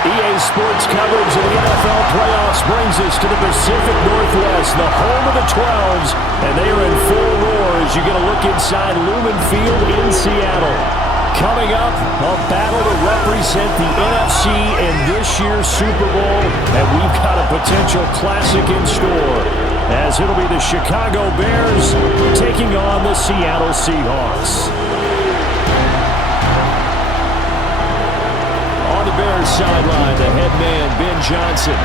EA Sports coverage of the NFL playoffs brings us to the Pacific Northwest, the home of the 12s, and they are in full roar as you get a look inside Lumen Field in Seattle. Coming up, a battle to represent the NFC in this year's Super Bowl, and we've got a potential classic in store, as it'll be the Chicago Bears taking on the Seattle Seahawks. On the Bears sideline, the head man, Ben Johnson.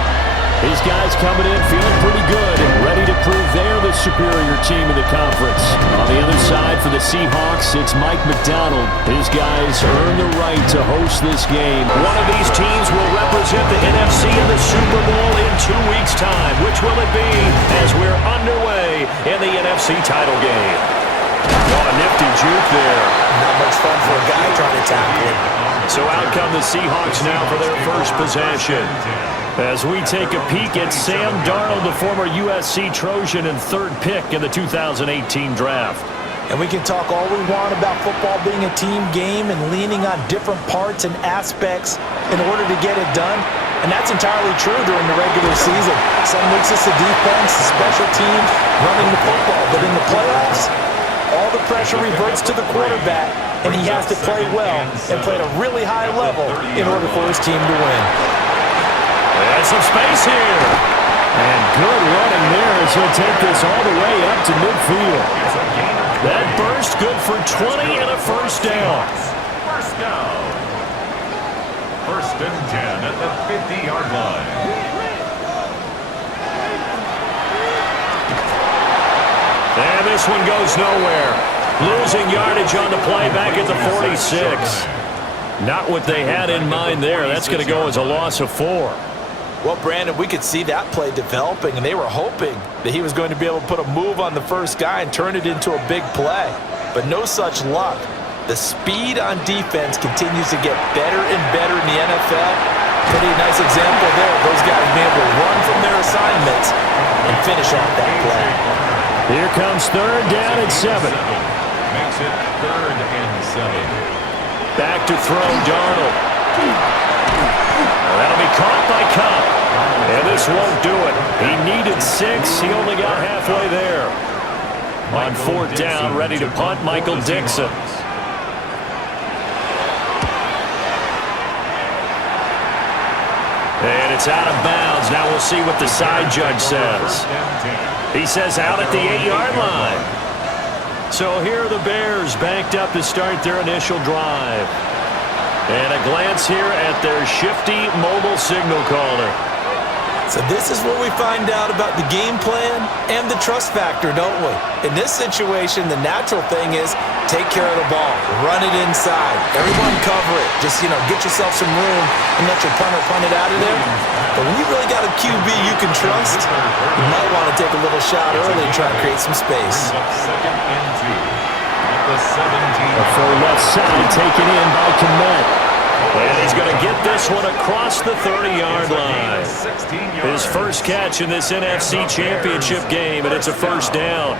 These guys coming in feeling pretty good and ready to prove they're the superior team in the conference. On the other side for the Seahawks, it's Mike McDonald. His guys earn the right to host this game. One of these teams will represent the NFC in the Super Bowl in 2 weeks' time. Which will it be as we're underway in the NFC title game? Oh, a nifty juke there. Not much fun for a guy trying to tackle him. So out come the Seahawks now for their first possession. As we take a peek at Sam Darnold, the former USC Trojan and third pick in the 2018 draft. And we can talk all we want about football being a team game and leaning on different parts and aspects in order to get it done. And that's entirely true during the regular season. Some weeks it's the defense, the special teams, running the football. But in the playoffs, all the pressure reverts to the quarterback, and he has to play well and play at a really high level in order for his team to win. And some space here. And good running there as he'll take this all the way up to midfield. That burst good for 20 and a first down. First down. First and 10 at the 50-yard line. And this one goes nowhere. Losing yardage on the play back at the 46. Not what they had in mind there. That's going to go as a loss of 4. Well, Brandon, we could see that play developing, and they were hoping that he was going to be able to put a move on the first guy and turn it into a big play. But no such luck. The speed on defense continues to get better and better in the NFL. Pretty nice example there. Those guys being able to run from their assignments and finish off that play. Here comes third down and 7. Makes it third and 7. Back to throw, Darnold. That'll be caught by Cobb. And this won't do it. He needed 6. He only got halfway there. On fourth down, ready to punt, Michael Dixon. And it's out of bounds. Now we'll see what the side judge says. He says out at the 8-yard line. So here are the Bears banked up to start their initial drive. And a glance here at their shifty mobile signal caller. So this is where we find out about the game plan and the trust factor, don't we? In this situation, the natural thing is take care of the ball. Run it inside. Everyone cover it. Just, get yourself some room and let your punter punt it out of there. But when you really got a QB you can trust, you might want to take a little shot early and try to create some space. Second and 2. The 17. For left side taken in by Kmet. And he's going to get this one across the 30-yard line. His first catch in this NFC Championship game, and it's a first down.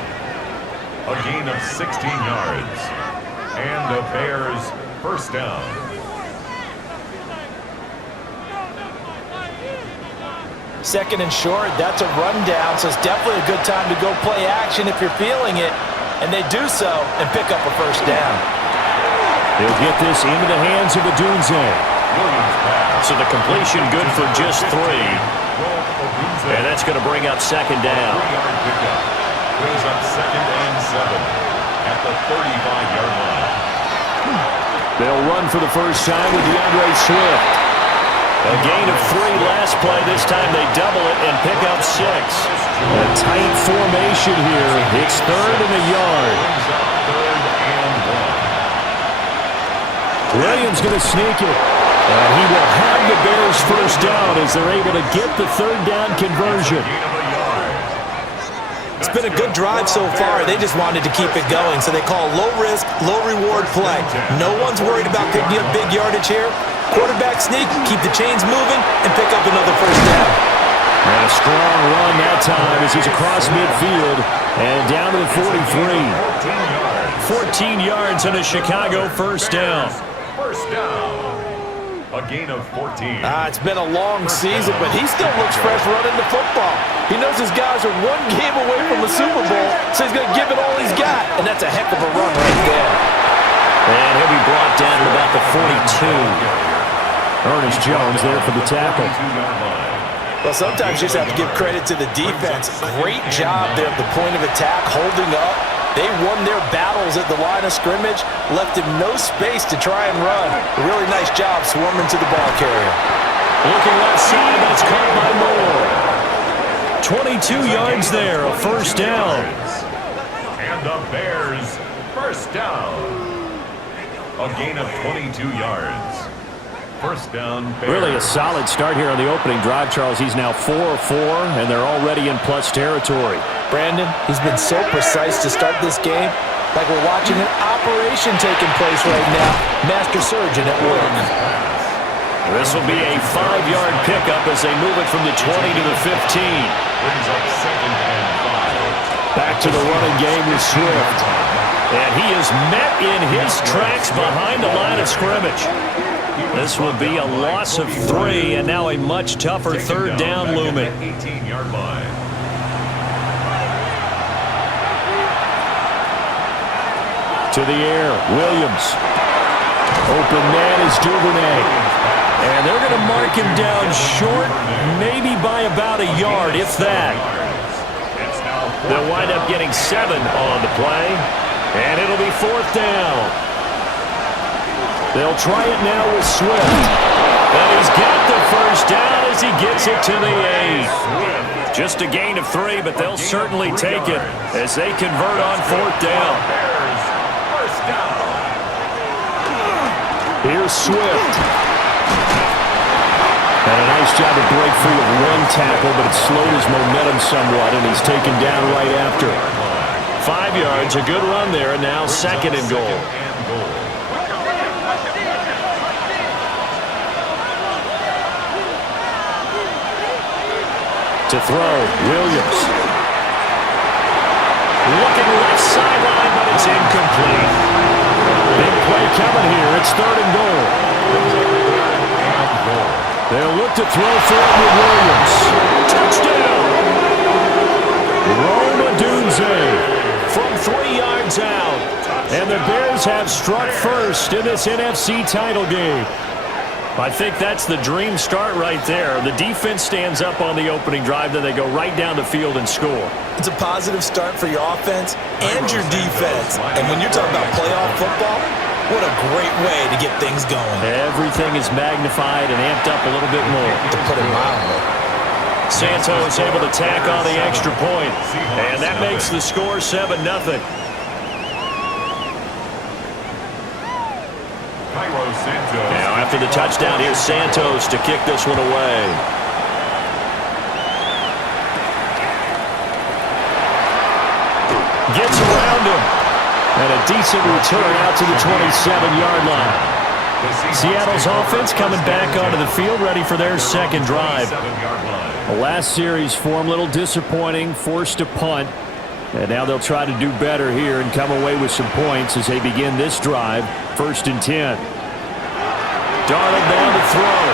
A gain of 16 yards. And the Bears first down. Second and short, that's a rundown, so it's definitely a good time to go play action if you're feeling it. And they do so and pick up a first down. They'll get this into the hands of the Dunze. So the completion good for just 3. And that's going to bring up second down. Brings up second and 7 at the 35-yard line. They'll run for the first time with DeAndre Swift. A gain of 3 last play. This time they double it and pick up 6. A tight formation here. It's third and a yard. Williams going to sneak it. And he will have the Bears first down as they're able to get the third down conversion. It's been a good drive so far. They just wanted to keep it going, so they call low-risk, low-reward play. No one's worried about picking up big yardage here. Quarterback sneak, keep the chains moving, and pick up another first down. And a strong run that time as he's across midfield and down to the 43. 14 yards and a Chicago first down. First down. A gain of 14. It's been a long season, but he still looks fresh running the football. He knows his guys are one game away from the Super Bowl, so he's going to give it all he's got, and that's a heck of a run right there. And he'll be brought down at about the 42. Ernest Jones there for the tackle. Well, sometimes you just have to give credit to the defense. Great job there at the point of attack, holding up. They won their battles at the line of scrimmage, left him no space to try and run. A really nice job swarming to the ball carrier. Looking left side, that's caught by Moore. 22 yards there, a first down. And the Bears, first down. A gain of 22 yards. First down, Bears. Really a solid start here on the opening drive, Charles. He's now 4 of 4, and they're already in plus territory. Brandon, he's been so precise to start this game, like we're watching an operation taking place right now. Master surgeon at work. This will be a 5-yard pickup as they move it from the 20 to the 15. Brings up 2nd and 5. Back to the running game with Swift. And he is met in his tracks behind the line of scrimmage. This will be a loss of 3, and now a much tougher third down looming. 18-yard line. To the air, Williams. Open man is Duvernay. And they're going to mark him down short, maybe by about a yard, if that. They'll wind up getting 7 on the play, and it'll be 4th down. They'll try it now with Swift. And he's got the first down as he gets it to the 8. Just a gain of 3, but they'll certainly take it as they convert on 4th down. Here's Swift. And a nice job to break free of one tackle, but it slowed his momentum somewhat, and he's taken down right after. 5 yards, a good run there, and now 2nd and goal. To throw, Williams. Looking left sideline, but it's incomplete. Big play coming here. It's 3rd and goal. They'll look to throw for it with Williams. Touchdown! Rome Odunze from 3 yards out. And the Bears have struck first in this NFC title game. I think that's the dream start right there. The defense stands up on the opening drive, then they go right down the field and score. It's a positive start for your offense and your defense. And when you're talking about playoff football, what a great way to get things going. Everything is magnified and amped up a little bit more. To put it mildly. Santos able to tack on the extra point, and that makes the score 7-0. Now after the touchdown, here's Santos to kick this one away. Gets around him. And a decent return out to the 27-yard line. Seattle's offense coming back onto the field, ready for their 2nd drive. The last series for them, a little disappointing, forced to punt. And now they'll try to do better here and come away with some points as they begin this drive. 1st and 10. Darnold down to throw.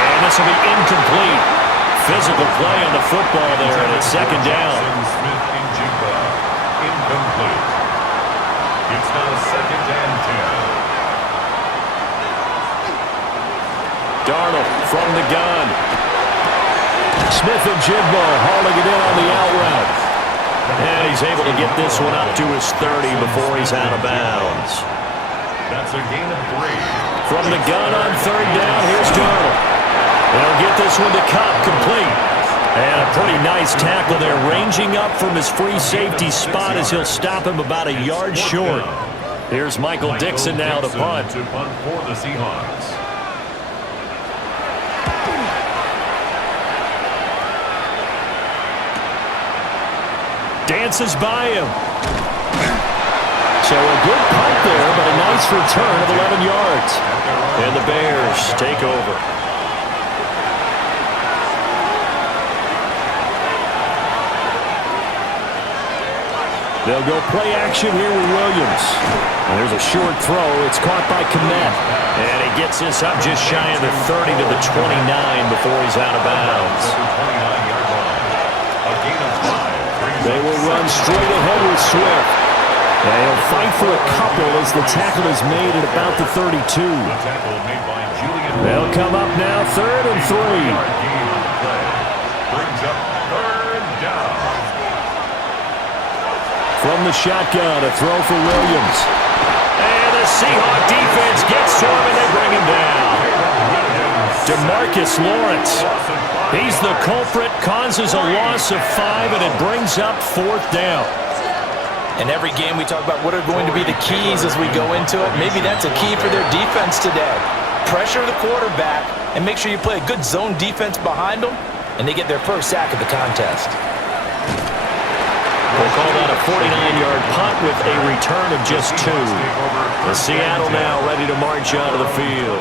And this will be incomplete. Physical play on the football there, and it's 2nd down. Incomplete. It's now 2nd and 10. Darnold from the gun. Smith and Jigbo hauling it in on the out route. And he's able to get this one up to his 30 before he's out of bounds. That's a gain of 3. From the gun on 3rd down, here's Darnold. They'll get this one to Cobb, complete. And a pretty nice tackle there, ranging up from his free safety spot as he'll stop him about a yard short. Here's Michael Dixon now to punt. To punt for the Seahawks. Dances by him. So a good punt there, but a nice return of 11 yards. And the Bears take over. They'll go play action here with Williams. And there's a short throw. It's caught by Kmet. And he gets this up just shy of the 30 to the 29 before he's out of bounds. They will run straight ahead with Swift. They'll fight for a couple as the tackle is made at about the 32. They'll come up now, 3rd and 3. Brings up 3rd down. From the shotgun, a throw for Williams. And the Seahawk defense gets to him and they bring him down. DeMarcus Lawrence. He's the culprit, causes a loss of 5, and it brings up 4th down. In every game we talk about what are going to be the keys as we go into it. Maybe that's a key for their defense today. Pressure the quarterback and make sure you play a good zone defense behind them, and they get their first sack of the contest. We'll call that a 49-yard punt with a return of just 2. The Seattle now ready to march out of the field.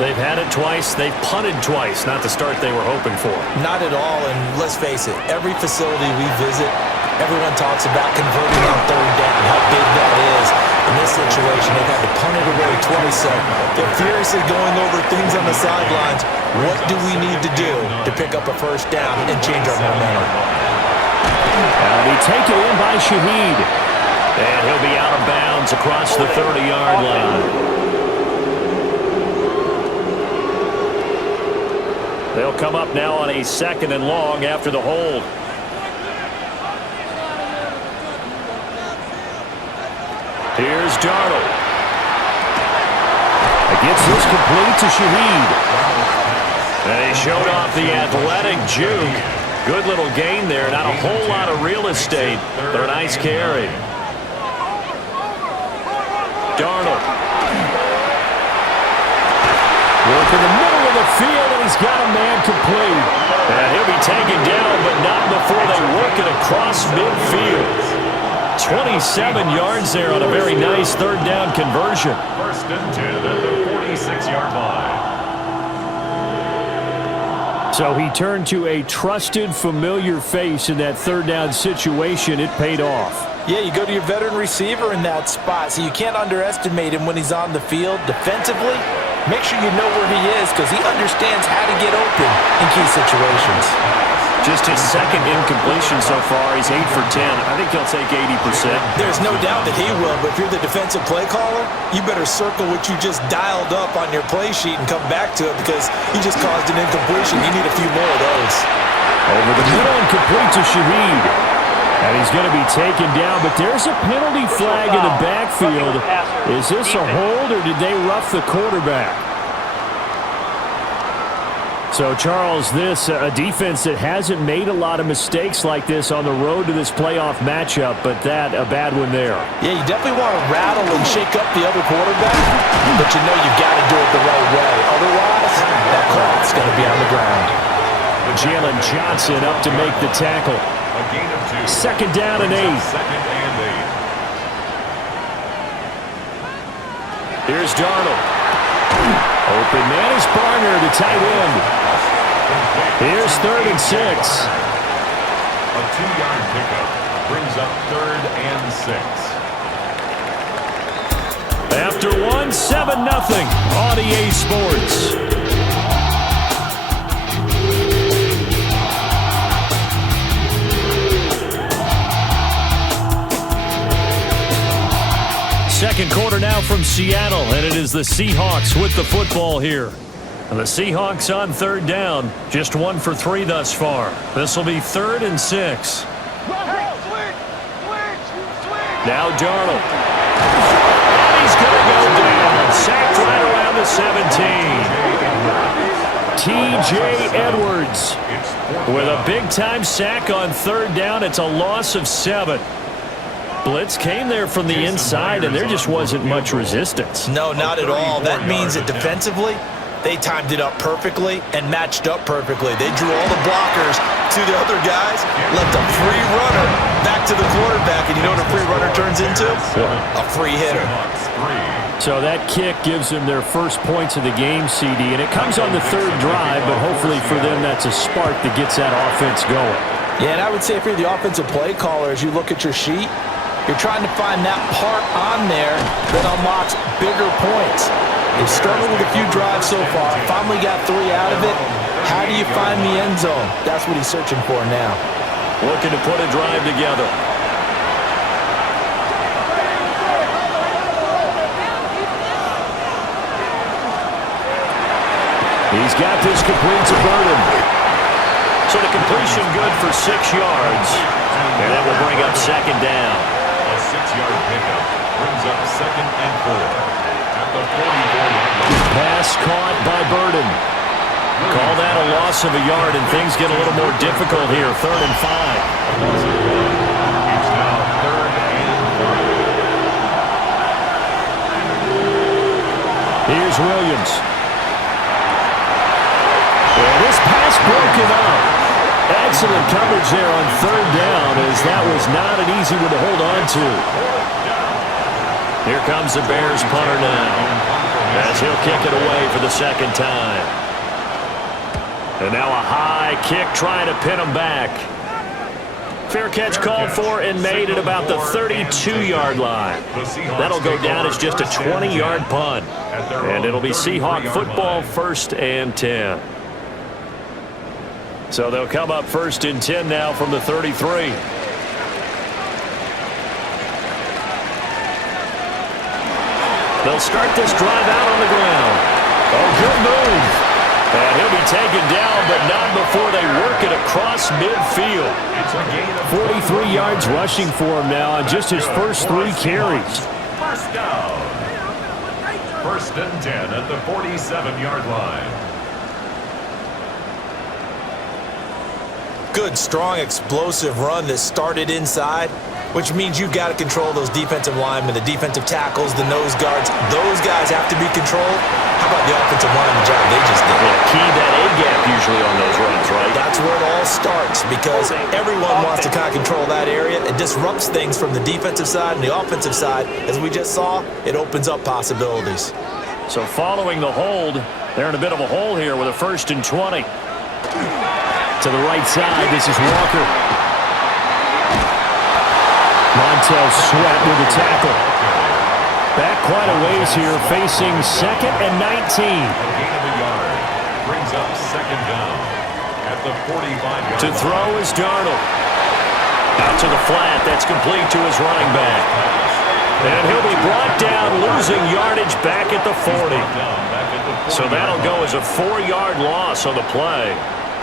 They've had it twice. They've punted twice. Not the start they were hoping for. Not at all, and let's face it, every facility we visit, everyone talks about converting on 3rd down, how big that is. In this situation, they've had to punt it away twice, so they're furiously going over things on the sidelines. What do we need to do to pick up a 1st down and change our momentum? And he taken in by Shaheed. And he'll be out of bounds across the 30-yard line. They'll come up now on a 2nd and long after the hold. Here's Darnold. Gets this complete to Shaheed. And he showed off the athletic juke. Good little gain there. Not a whole lot of real estate, but a nice carry. Darnold. Work in the middle of the field, and he's got a man complete. And he'll be taken down, but not before they work it across midfield. 27 yards there on a very nice 3rd down conversion. 1st and 10 at the 46-yard line. So he turned to a trusted, familiar face in that 3rd down situation. It paid off. Yeah, you go to your veteran receiver in that spot, so you can't underestimate him when he's on the field. Defensively, make sure you know where he is because he understands how to get open in key situations. Just his 2nd incompletion so far. He's 8 for 10. I think he'll take 80%. There's no doubt that he will, but if you're the defensive play caller, you better circle what you just dialed up on your play sheet and come back to it because he just caused an incompletion. You need a few more of those. Over the middle and complete to Shaheed. And he's going to be taken down, but there's a penalty flag in the backfield. Is this a hold or did they rough the quarterback? So, Charles, this a defense that hasn't made a lot of mistakes like this on the road to this playoff matchup, but that a bad one there. Yeah, you definitely want to rattle and shake up the other quarterback, but you know you've got to do it the right way. Otherwise, that clock's going to be on the ground. Jalen Johnson up to make the tackle. A gain of 2. 2nd down and 8. 2nd and 8. Here's Darnold. Open man is Barner, the tight end. Here's 3rd and 6. A 2-yard pickup brings up 3rd and 6. After 1, 7-0 on EA Sports. Second quarter now from Seattle, and it is the Seahawks with the football here. And the Seahawks on 3rd down, just 1 for 3 thus far. This will be 3rd and 6. Now Darnold. And he's going to go down. Sacked right around the 17. T.J. Edwards with a big-time sack on 3rd down. It's a loss of 7. Blitz came there from the inside, and there just wasn't much resistance. No, not at all. That means that defensively, they timed it up perfectly and matched up perfectly. They drew all the blockers to the other guys, left a free runner back to the quarterback, and you know what a free runner turns into? A free hitter. So that kick gives them their first points of the game, CD, and it comes on the 3rd drive, but hopefully for them that's a spark that gets that offense going. Yeah, and I would say if you're the offensive play caller, as you look at your sheet, you're trying to find that part on there that unlocks bigger points. They've struggled with a few drives so far. Finally got 3 out of it. How do you find the end zone? That's what he's searching for now. Looking to put a drive together. He's got this complete to Burden. So the completion good for 6 yards. And that will bring up second down. A 6-yard pickup brings up 2nd and 4 at the 44-yard line. Pass caught by Burden. Call that a loss of a yard, and things get a little more difficult here. 3rd and 5. It's now 3rd and 5. Here's Williams. And this pass broken up. Excellent coverage there on 3rd down, as that was not an easy one to hold on to. Here comes the Bears punter now, as he'll kick it away for the 2nd time. And now a high kick trying to pin him back. Fair catch called for and made at about the 32-yard line. That'll go down as just a 20-yard punt. And it'll be Seahawk football, 1st and 10. So they'll come up 1st and 10 now from the 33. They'll start this drive out on the ground. Oh, good move. And he'll be taken down, but not before they work it across midfield. 43 yards rushing for him now on just his first 3 carries. First down. 1st and 10 at the 47-yard line. Good, strong, explosive run that started inside, which means you've got to control those defensive linemen, the defensive tackles, the nose guards. Those guys have to be controlled. How about the offensive lineman job they just did? Yeah, key that A-gap usually on those runs, right? That's where it all starts, because everyone wants to kind of control that area. It disrupts things from the defensive side and the offensive side. As we just saw, it opens up possibilities. So following the hold, they're in a bit of a hole here with a 1st and 20. To the right side, this is Walker. Montez Sweat with the tackle. Back quite a ways here, facing 2nd and 19. A gain of a yard brings up 2nd down at the 45-yard To throw is Darnold. Out to the flat, that's complete to his running back. And he'll be brought down, losing yardage back at the 40. So that'll go as a 4-yard loss on the play.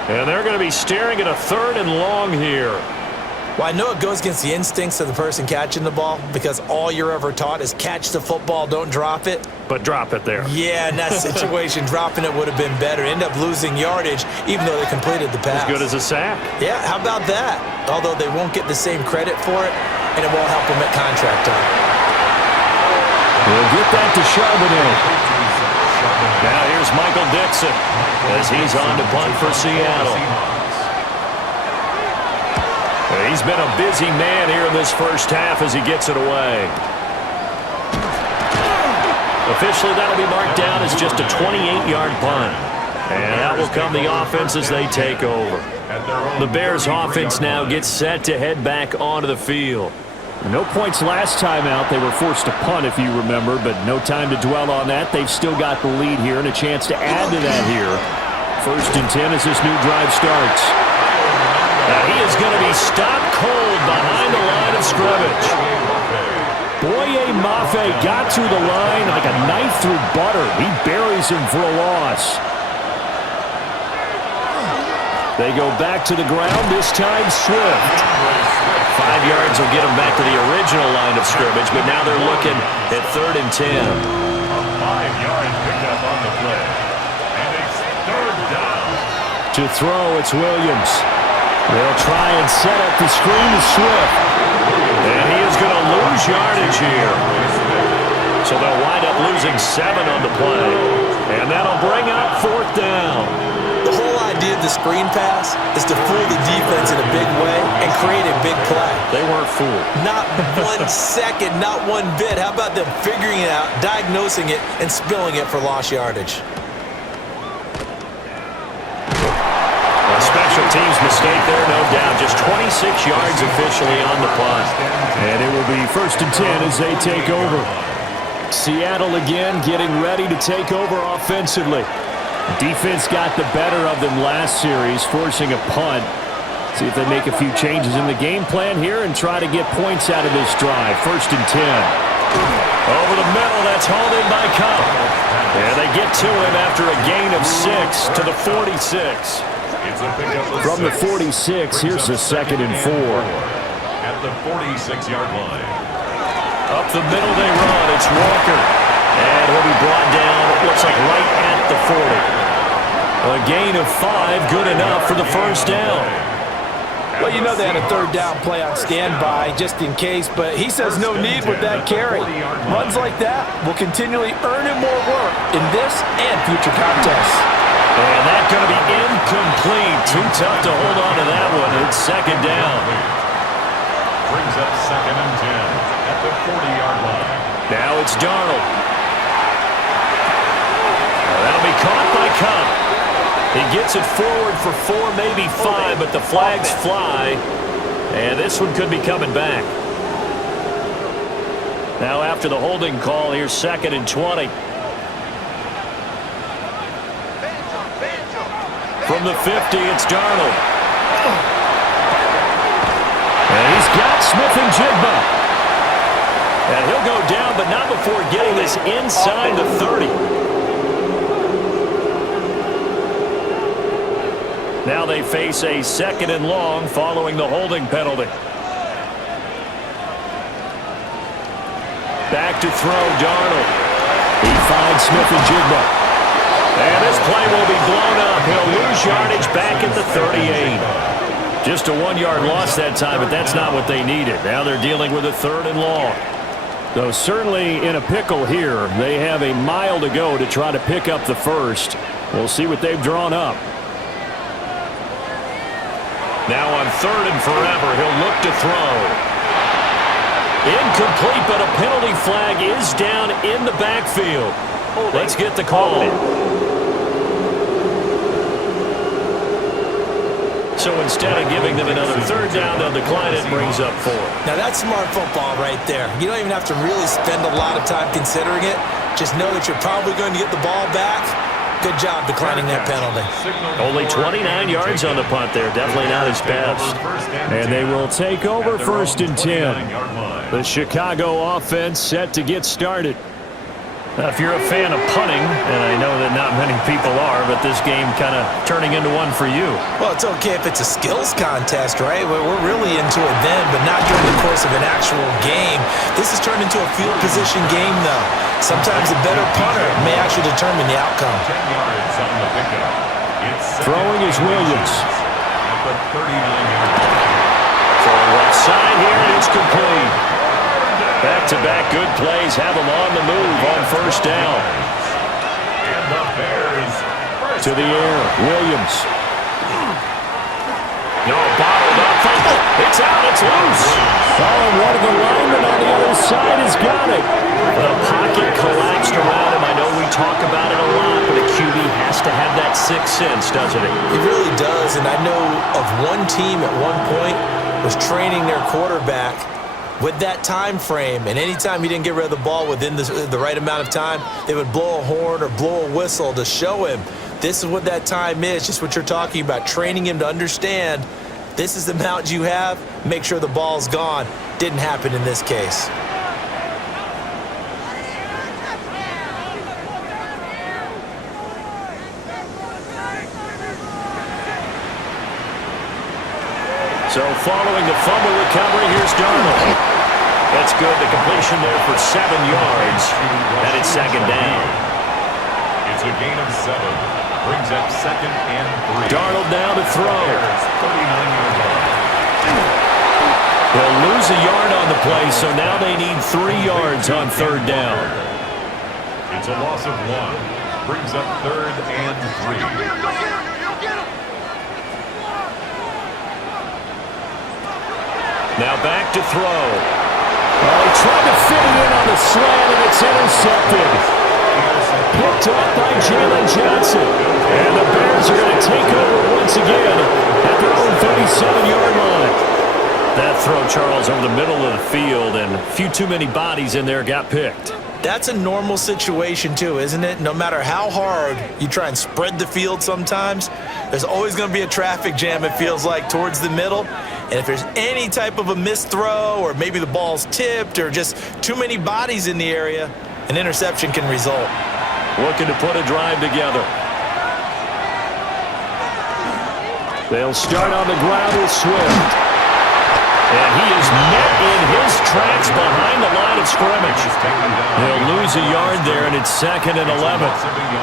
And they're going to be staring at a 3rd and long here. Well, I know it goes against the instincts of the person catching the ball, because all you're ever taught is catch the football, don't drop it. But drop it there. Yeah, in that situation, dropping it would have been better. End up losing yardage, even though they completed the pass. As good as a sack. Yeah, how about that? Although they won't get the same credit for it, and it won't help them at contract time. We'll get that to Charbonnet. Now here's Michael Dixon as he's on to punt for Seattle. He's been a busy man here in this first half as he gets it away. Officially, that'll be marked down as just a 28-yard punt. And that will come the offense as they take over. The Bears offense now gets set to head back onto the field. No points last time out. They were forced to punt, if you remember, but no time to dwell on that. They've still got the lead here and a chance to add to that here. 1st and 10 as this new drive starts. Now he is going to be stopped cold behind the line of scrimmage. Boye Mafe got to the line like a knife through butter. He buries him for a loss. They go back to the ground, this time Swift. 5 yards will get them back to the original line of scrimmage, but now they're looking at 3rd and 10. A 5-yard pickup on the play. And it's 3rd down. To throw, it's Williams. They'll try and set up the screen to Swift. And he is going to lose yardage here. So they'll wind up losing 7 on the play. And that'll bring up 4th down. The whole idea of the screen pass is to fool the defense in a big way and create a big play. They weren't fooled. Not 1 second, not 1 bit. How about them figuring it out, diagnosing it, and spilling it for lost yardage? A special teams mistake there, no doubt. Just 26 yards officially on the punt. And it will be 1st and 10 as they take over. Seattle again getting ready to take over offensively. Defense got the better of them last series, forcing a punt. See if they make a few changes in the game plan here and try to get points out of this drive. 1st and 10. Over the middle, that's hauled in by Cup. And they get to him after a gain of 6 to the 46. From the 46, here's the 2nd and 4. At the 46-yard line. Up the middle they run. It's Walker. And he'll be brought down, it looks like right at the 40. A gain of 5, good enough for the first down. Well, you know they had a 3rd down play on standby just in case, but he says no need with that carry. Runs like that will continually earn him more work in this and future contests. And that's going to be incomplete. Too tough to hold on to that one. It's 2nd down. Brings up 2nd and 10 at the 40-yard line. Now it's Darnold. That'll be caught by Cup. He gets it forward for 4, maybe 5, but the flags fly. And this one could be coming back. Now after the holding call, here's 2nd and 20. From the 50, it's Darnold. And he's got Smith-Njigba. And he'll go down, but not before getting this inside the 30. Now they face a 2nd and long following the holding penalty. Back to throw, Darnold. He finds Smith-Njigba. And this play will be blown up. He'll lose yardage back at the 38. Just a 1-yard loss that time, but that's not what they needed. Now they're dealing with a 3rd and long. Though certainly in a pickle here, they have a mile to go to try to pick up the first. We'll see what they've drawn up. Now on 3rd and forever, he'll look to throw. Incomplete, but a penalty flag is down in the backfield. Let's get the call. So instead of giving them another 3rd down, they'll decline it, brings up 4. Now that's smart football right there. You don't even have to really spend a lot of time considering it. Just know that you're probably going to get the ball back. Good job declining that penalty. Only 29 yards on the punt there. Definitely not his best. And they will take over 1st and 10. The Chicago offense set to get started. Now, if you're a fan of punting, and I know that not many people are, but this game kind of turning into one for you. Well, it's okay if it's a skills contest, right? We're really into it then, but not during the course of an actual game. This has turned into a field position game, though. Sometimes a better punter may actually determine the outcome. 10 yards on the pickup. Throwing is Williams. At the 39-yard line. Throwing left side here, and it's complete. Back-to-back good plays have them on the move on 1st down. And the Bears To the air, Williams. No, bottled up. It's out, it's loose. Oh, and one of the linemen on the other side has got it. The pocket collapsed around him. I know we talk about it a lot, but a QB has to have that 6th sense, doesn't it? It really does, and I know of one team at one point was training their quarterback with that time frame, and anytime he didn't get rid of the ball within the right amount of time, they would blow a horn or blow a whistle to show him this is what that time is, just what you're talking about, training him to understand this is the amount you have, make sure the ball's gone. Didn't happen in this case. So following the fumble recovery, here's Darnold. That's good. The completion there for 7 yards. And it's 2nd down. It's a gain of 7. Brings up 2nd and 3. Darnold now to throw. 39-yard line. They'll lose a yard on the play, so now they need 3 yards on 3rd down. It's a loss of 1. Brings up 3rd and 3. Now back to throw. Well, he tried to fit it in on the slant, and it's intercepted. Picked up by Jalen Johnson. And the Bears are going to take over once again their own 37-yard line. That throw, Charles, over the middle of the field, and a few too many bodies in there got picked. That's a normal situation too, isn't it? No matter how hard you try and spread the field sometimes, there's always going to be a traffic jam, it feels like, towards the middle. And if there's any type of a missed throw, or maybe the ball's tipped, or just too many bodies in the area, an interception can result. Looking to put a drive together. They'll start on the ground with Swift. And he is met in his tracks behind the line of scrimmage. They'll lose a yard there, and it's 2nd and 11.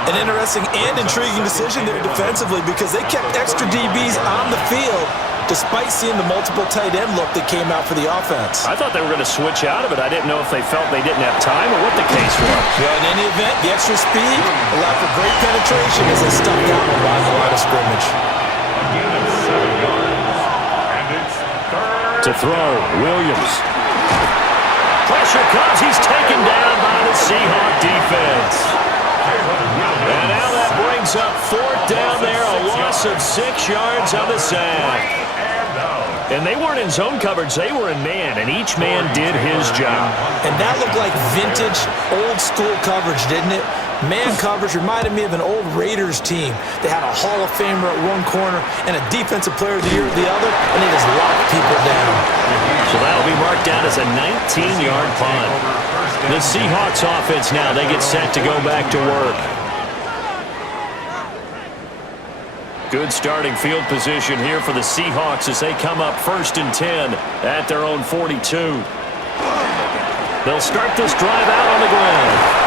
An interesting and intriguing decision there defensively, because they kept extra DBs on the field despite seeing the multiple tight end look that came out for the offense. I thought they were going to switch out of it. I didn't know if they felt they didn't have time or what the case was. Well, in any event, the extra speed allowed for great penetration as they stuck out on the line of scrimmage. To throw, Williams. Pressure comes. He's taken down by the Seahawk defense. And now that brings up 4th down there, a loss of 6 yards on the sack. And they weren't in zone coverage. They were in man, and each man did his job. And that looked like vintage, old-school coverage, didn't it? Man coverage reminded me of an old Raiders team. They had a Hall of Famer at one corner and a Defensive Player of the Year at the other, and they just locked people down. So that'll be marked down as a 19-yard punt. The Seahawks offense now, they get set to go back to work. Good starting field position here for the Seahawks as they come up 1st and 10 at their own 42. They'll start this drive out on the ground.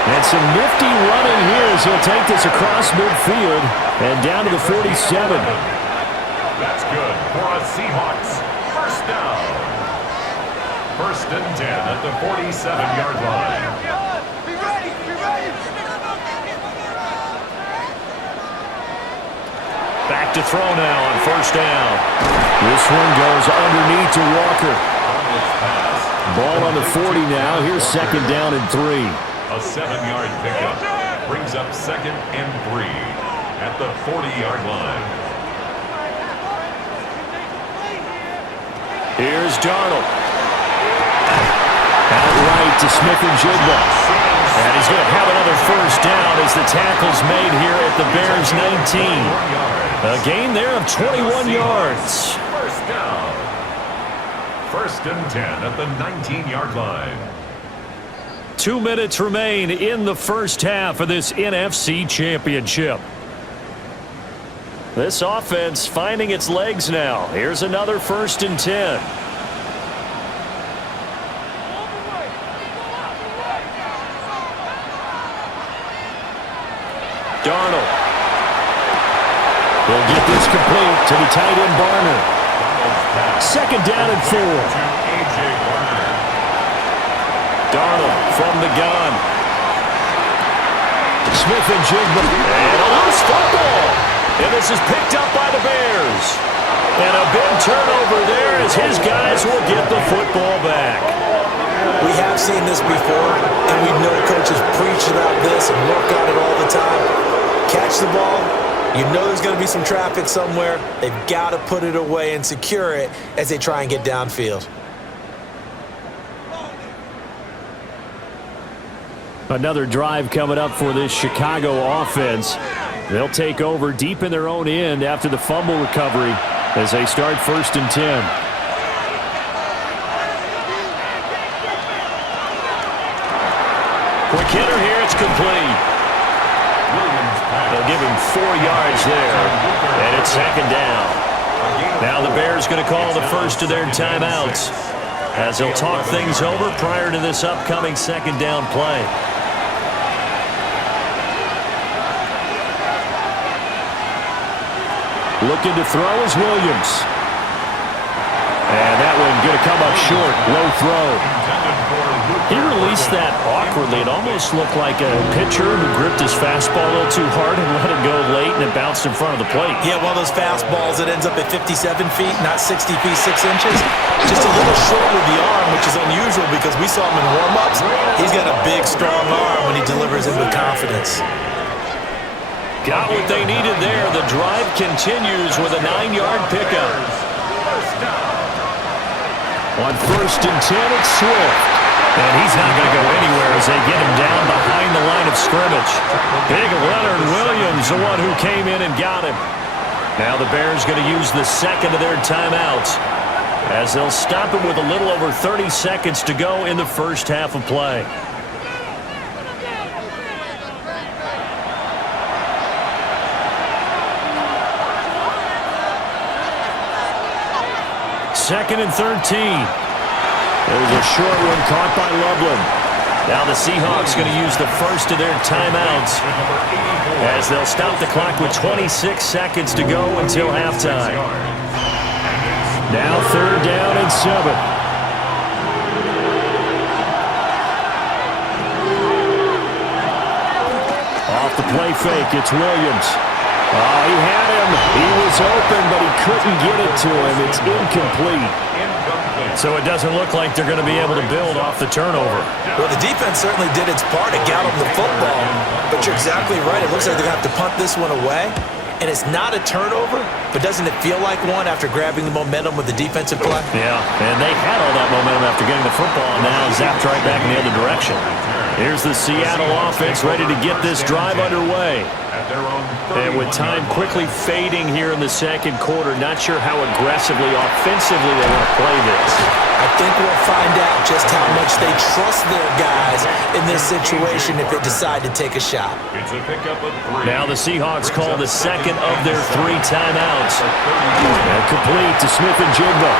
And some nifty running here as he'll take this across midfield and down to the 47. That's good for a Seahawks. 1st down. 1st and 10 at the 47-yard line. Be ready! Be ready! Back to throw now on 1st down. This one goes underneath to Walker. Ball on the 40 now. Here's 2nd down and 3. A 7-yard pickup brings up 2nd and 3 at the 40-yard line. Here's Darnold. Outright to Smith-Njigba. And he's going to have another 1st down as the tackle's made here at the Bears' 19. A gain there of 21 yards. 1st down. 1st and 10 at the 19-yard line. 2 minutes remain in the 1st half of this NFC Championship. This offense finding its legs now. Here's another 1st and 10. Darnold. He'll get this complete to the tight end Barner. 2nd down and 4. Darnold from the gun. Smith-Njigba. And a loose football. And this is picked up by the Bears. And a big turnover there as his guys will get the football back. We have seen this before, and we know coaches preach about this and work on it all the time. Catch the ball. You know there's going to be some traffic somewhere. They've got to put it away and secure it as they try and get downfield. Another drive coming up for this Chicago offense. They'll take over deep in their own end after the fumble recovery as they start 1st and 10. Quick hitter here, it's complete. They'll give him 4 yards there, and it's 2nd down. Now the Bears going to call the first of their timeouts as they'll talk things over prior to this upcoming 2nd down play. Looking to throw is Williams. And that one going to come up short. Low throw. He released that awkwardly. It almost looked like a pitcher who gripped his fastball a little too hard and let it go late, and it bounced in front of the plate. Yeah, one of those fastballs that ends up at 57 feet, not 60 feet, 6 inches. Just a little short with the arm, which is unusual because we saw him in warm-ups. He's got a big, strong arm when he delivers it with confidence. Got what they needed there. The drive continues with a 9-yard pickup. First down. On 1st and 10, it's Swift. And he's not going to go anywhere as they get him down behind the line of scrimmage. Big Leonard Williams, the one who came in and got him. Now the Bears going to use the second of their timeouts as they'll stop him with a little over 30 seconds to go in the first half of play. Second and 13. There's a short one caught by Loveland. Now the Seahawks going to use the first of their timeouts as they'll stop the clock with 26 seconds to go until halftime. Now 3rd down and 7. Off the play fake, it's Williams. Oh, he had him. He was open, but he couldn't get it to him. It's incomplete. So it doesn't look like they're going to be able to build off the turnover. Well, the defense certainly did its part to gallop the football, but you're exactly right. It looks like they're going to have to punt this one away, and it's not a turnover, but doesn't it feel like one after grabbing the momentum with the defensive play? Yeah, and they had all that momentum after getting the football, and now zapped right back in the other direction. Here's the Seattle offense ready to get this drive underway. And with time quickly fading here in the second quarter, not sure how aggressively, offensively they want to play this. I think we'll find out just how much they trust their guys in this situation if they decide to take a shot. It's a pickup of 3. Now the Seahawks call the second of their 3 timeouts. And complete to Smith and Jigba.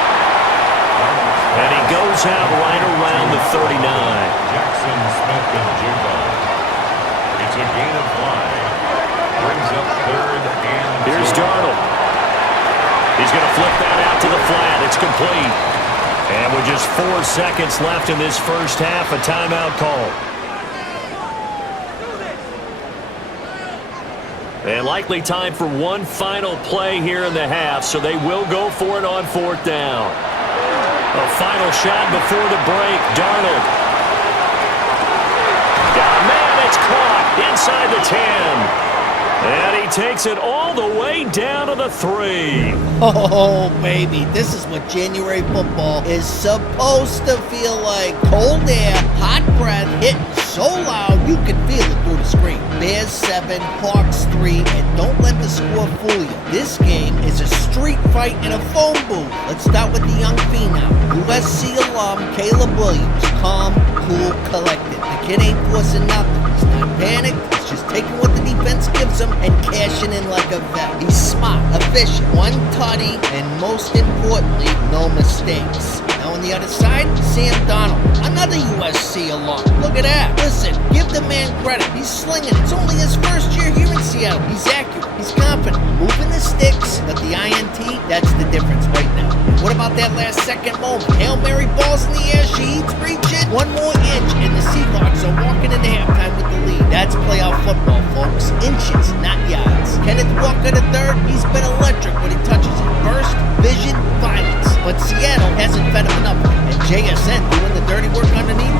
And he goes out right around the 39. Jackson, Smith, and Jigba. It's a gain of 5. Brings up 3rd and 2. Here's Darnold. He's going to flip that out to the flat. It's complete. And with just 4 seconds left in this first half, a timeout call. And likely time for one final play here in the half, so they will go for it on 4th down. A final shot before the break. Darnold. Got a man, it's caught inside the 10. And he takes it all the way down to the 3. Oh, baby, this is what January football is supposed to feel like. Cold air, hot breath, hitting so loud you can feel it through the screen. Bears 7, Hawks 3, and don't let the score fool you. This game is a street fight in a phone booth. Let's start with the young phenom, USC alum Caleb Williams. Calm, cool, collected. The kid ain't forcing nothing. He's not panicked. He's just taking what the defense gives him and cashing in like a vet. He's smart, efficient, one tutty, and most importantly, no mistakes. Now on the other side, Sam Darnold, another USC alum. Look at that. Listen, give the man credit. He's slinging. It's only his first year here in Seattle. He's accurate. He's confident. Moving the sticks, but the INT, that's the difference right now. What about that last second moment? Hail Mary balls in the air. She eats, reach it. One more inch, and the Seahawks are walking into halftime with the lead. That's playoff football, folks. Inches, not yards. Kenneth Walker III, he's been electric when he touches it. Burst, vision, violence. But Seattle hasn't fed him enough. And JSN doing the dirty work underneath.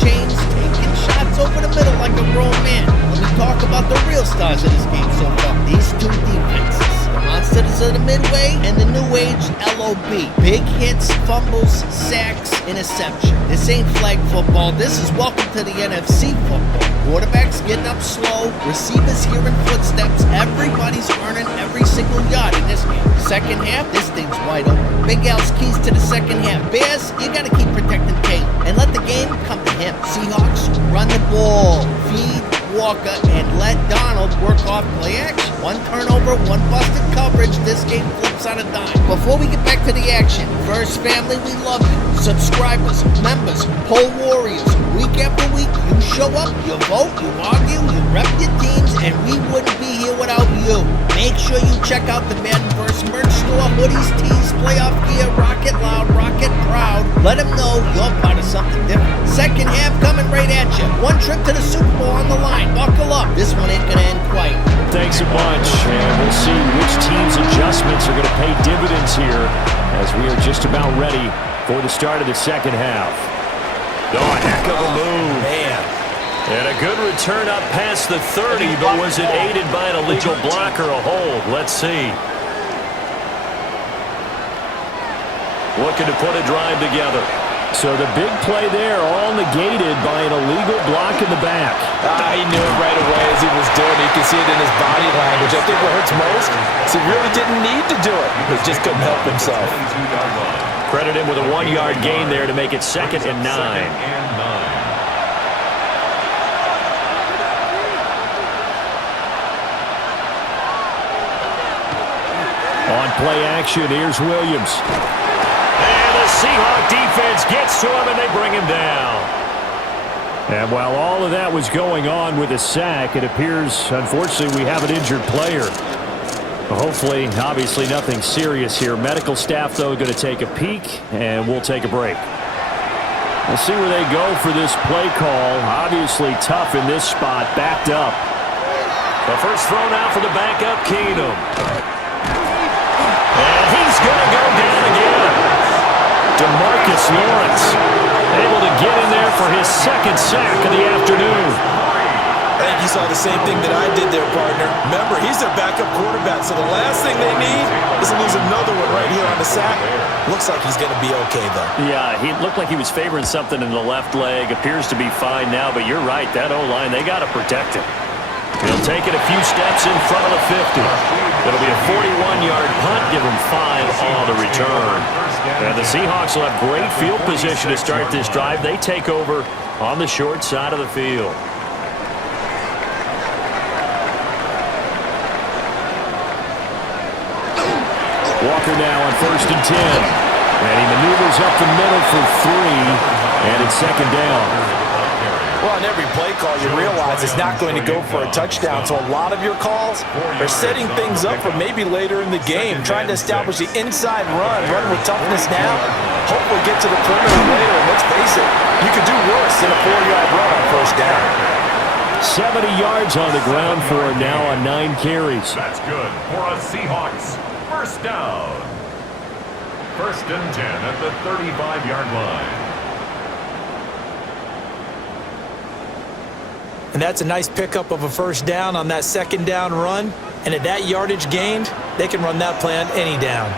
Chains taking shots over the middle like a grown man. Let me talk about the real stars of this game so far. These two defenses. The monsters of the midway and the new age LOB. Big hits, fumbles, sacks, interception. This ain't flag football. This is welcome to the NFC football. Quarterbacks getting up slow. Receivers hearing footsteps. Everybody's earning every single yard in this game. Second half, this thing's wide open. Big Al's keys to the second half. Bears, you gotta keep protecting Caleb and let the game come to him. Seahawks, run the ball. Feed Walker and let Darnold work off play action. One turnover, one busted coverage. This game flips on a dime. Before we get back to the action, First Family, we love you. Subscribers, members, poll warriors. Week after week, you show up, you vote, you argue, you rep your teams, and we wouldn't be here without you. Make sure you check out the Maddenverse merch store, hoodies, tees, playoff gear, rocket loud, rocket proud. Let them know you're part of something different. Second half coming right at you. One trip to the Super Bowl on the line. Buckle up. This one ain't gonna end quite. Thanks a bunch, and we'll see which team's adjustments are going to pay dividends here as we are just about ready for the start of the second half. Oh, a heck of a move. Man. And a good return up past the 30, but was it aided by an illegal block or a hold? Let's see. Looking to put a drive together. So the big play there all negated by an illegal block in the back. He knew it right away as he was doing it. You can see it in his body language. I think what hurts most is he really didn't need to do it. He just couldn't help himself. Credit him with a 1-yard gain there to make it 2nd and 9. On play action, here's Williams. And the Seahawk defense gets to him, and they bring him down. And while all of that was going on with a sack, it appears, unfortunately, we have an injured player. Hopefully, obviously, nothing serious here. Medical staff, though, going to take a peek, and we'll take a break. We'll see where they go for this play call. Obviously tough in this spot, backed up. The first throw now for the backup, Keenum. And he's going to go down again. DeMarcus Lawrence able to get in there for his 2nd sack of the afternoon. I think you saw the same thing that I did there, partner. Remember, he's their backup quarterback, so the last thing they need is to lose another one right here on the sack. Looks like he's going to be okay, though. Yeah, he looked like he was favoring something in the left leg. Appears to be fine now, but you're right. That O-line, they got to protect him. He'll take it a few steps in front of the 50. It'll be a 41-yard punt, give him 5 on the return. And the Seahawks will have great field position to start this drive. They take over on the short side of the field. Walker now on 1st and 10. And he maneuvers up the middle for 3. And it's 2nd down. Well, on every play call, you realize it's not going to go for a touchdown. So a lot of your calls are setting things up for maybe later in the game, trying to establish the inside run with toughness now, hopefully get to the perimeter later. And let's face it, you could do worse than a 4-yard run on 1st down. 70 yards on the ground for him now on 9 carries. That's good for a Seahawks. 1st down. 1st and 10 at the 35-yard line. And that's a nice pickup of a 1st down on that 2nd down run. And at that yardage gained, they can run that play on any down.